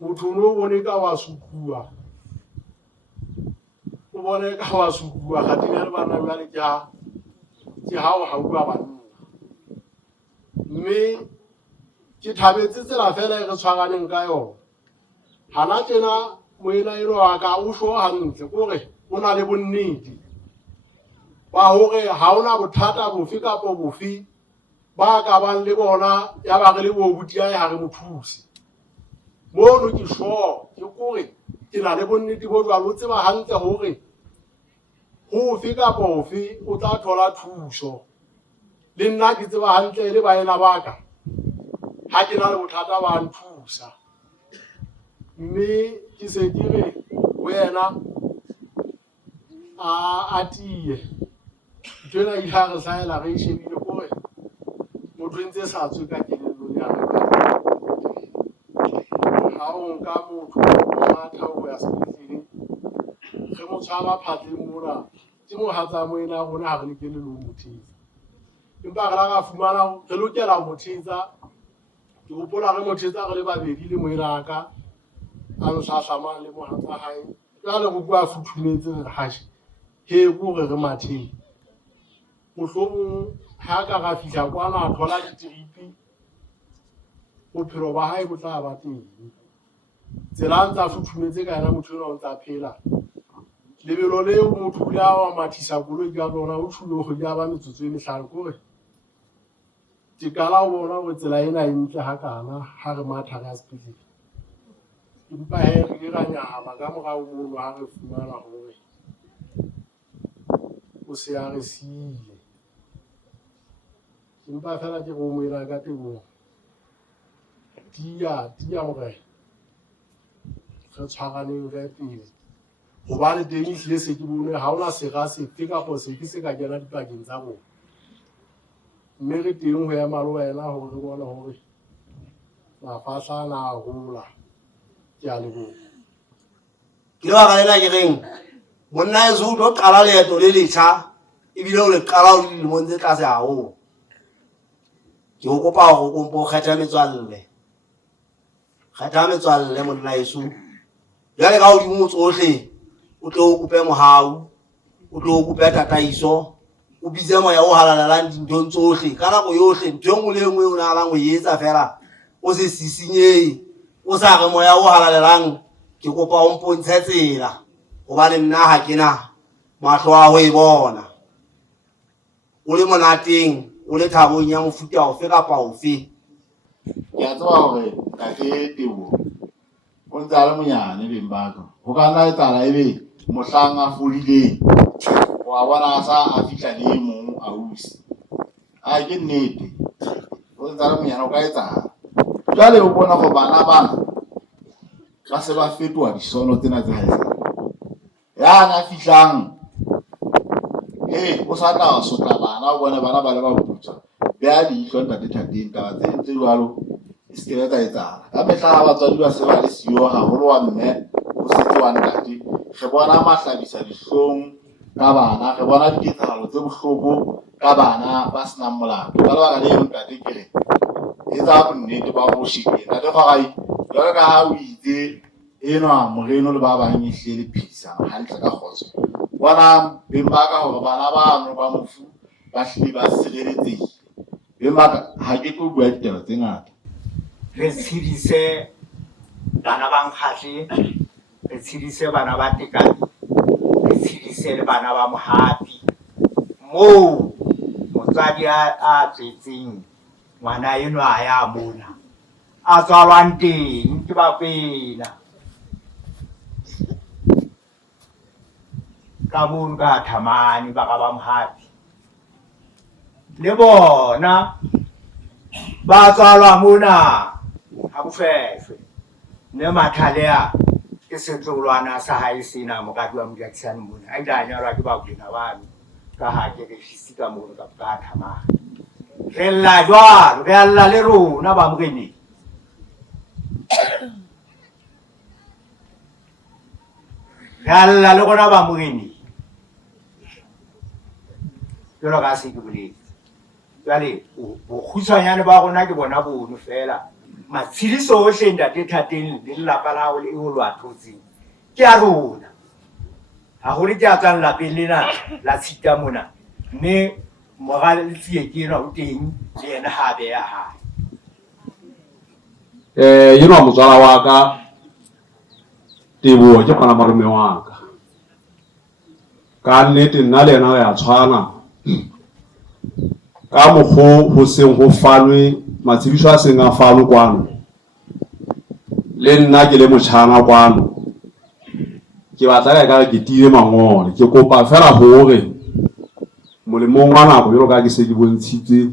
motho no bone ka wa sukuwa, o bone ka wa sukuwa ga tina le bana ba le ke ha o bua banna. Mme ke thabetse tsela fela e re tshwaraneng ka yona. Hana tjena moena eno wa ka o sho hantle kore o na le bonnete ba hore ha ona bothata bofe kapo bofe ba ka bang le bona ya ba re le bo butia ya re mothusi. Mono ke sho ke kore ke na le bonnete bo jwalo tseba hantle hore ho fe kapo hofe o tla thola thuso. Le nna ke tseba hantle le baena ba ka ha ke na le bothata ba nthusa. Mme ke se ke re wena a tie tjena e ha re saela re shebile kore motho ntse sa tswe ka kelello ya ha o nka motho matha o ya sepetlele re mo tshwara phatleng mona ke mohatsa moena rona ha re lekele lo mothetsa. Empa re la ka fumana re lokela mothetsa. Ke gopola re mothetsa re le babedi le moena ka a nhlahlamang le mohatsa hae. Jwale go bua futhumetse re hashe he gore re matheng. Mohlomong ha ka ga fihla kwana a thola ditiripi bophelo ba hae bo tla ba teng. Tsela ntsa futhumetse ka yena motho o ntsa phela. Lebelo leo motho o la wa mathisa koloi ka bona o thulo go ja ba metsotso e mehlano kore ke kala o bona go tsela ena e ntle ha kana ha re matha ga sepetlele. Empa he re dira nyama ka morao mono ha re fumana hore o se a re siile. Empa fela ke go moela ka tebo tia hore re tshwaraneng re pele gobane teng ehlile se ke bone ha ona sera sefe kapo sefe se ka kena dipakeng tsa rona. Mme re teng ho ema le wena hore re bone hore mafahla na hola. Ke a leboha. Ke ba ga ena ke reng monna e zo tlo qala leeto le letjha ebile o le qala o le mo ntse tlase haholo. Ke go kopa go kompo kgetha metswalle monna Yesu. Jale ka o di mo tsohle o tlo o kope mohau o tlo o kope tataiso o bitse moya o halalalang dinthong tsohle ka nako yohle ntho engwe le engwe o nahalang ho etsa fela o se sisinyehe o sa re moya o halalelang ke kopa o mpontshe tsela hobane nna ha ke na mahlo a ho e bona. O le monateng o le thabong ya mofuta ofe kapa ofe. Ke a tseba hore ka ke tebo o ntse a le monyane beng ba ka ho ka nna etsahala ebe mohlang a fodileng wa bona a sa a fihla le mong ausi a ke nnete o ntse a le monyane o ka etsahala. jwale o bona go bana ka se ba fetoa disono tsena tse haesale yana fihlang o sa tla sotla bana o bone bana ba le ba putsa be a diihlo ntate thateng taba tse ntse jwalo e se ke tsa etsala ka mehla ha batswadi ba se ba le siyo haholo wa mme o setse wa ntate re bona mahlabisa dihlong ka bana re bona diketsahalo tse bohloko ka bana ba senang molato ka lebaka le ntate ke re etsa bonnete ba go shebeng ntate Kgogai jwalo ka ha o itse enwa moreno le ba bang ehlele phedisano hantle ka kgotso bona beng ba ka hore bana bano ba mofu ba hlile ba sireletsehile beng ba ka ha ke tlo bua ditaba tse ngata re tshedise bana ba Nkgahle re tshedise bana ba Tekane re tshedise le bana ba Mohapi moo motswadi a tletseng ngwana eno a ya mona a tswalwang teng ke ba pena ka mono ka Thamani ba ka ba Mohapi le bona ba tswalwa mona ha Bofehlo ne Mathalea ke setlolwana sa hae sena mokadi wa Modiakisane mona a ile a nyalwa ke bakwena bano ka ha ke refisi ka mono ka Thamani re lla jwalo re alla le rona ba Moreneng re alla le rona ba Moreneng jwalo ka se ke boletse jwale bokgutshwanyane ba rona ke bona bono fela matshediso ohle ntate Thateng le lelapa la hao le o lo a thotseng ke a rona haholo ke a tswang lapeng lena la tshita mona mme morale le tsieke enwa o teng le yena ha beya hae enwa motswala wa ka Teboho ke kgona malume wa ka nnete nna le yena ya tshwana ka mokgo ho seng ho fanwe matshidiso a seng a fanwe kwano le nna ke le motjhana kwano ke batla ka ke tile mangole ke kopa fela hore molemong wa nako jalo ka ke se ke bontshitse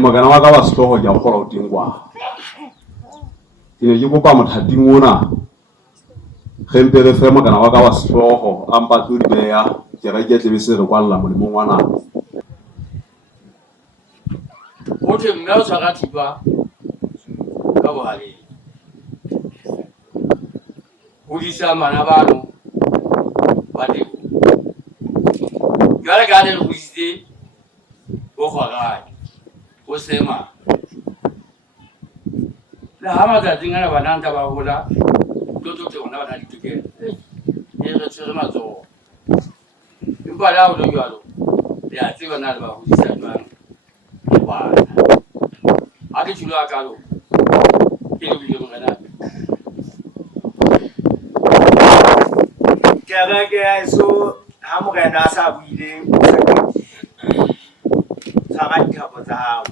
mogana wa ka wa sehloho ke a kgola o teng kwa ke ne ke kopa mothating ona gempe re fe mogana wa ka wa sehloho a mpa tlo di beya ke re ke tle be se re kwalla molemong wa nako o thwe mme o tshwara thipa ka bohaleng hodisa bana bano ba Teboho jwale ka le hodisitse bo Kgogai o sema le ha matsatsing ana bana ntse ba hola tlo ona bana ditokelo e re tshwere matsoho empa la o lo jwalo le a tseba na le ba hodisa jwang bana a ke tshilo a kalo ke le bile morena kereke ya eso ha morena a sa buile tshwara dithapo tsa hao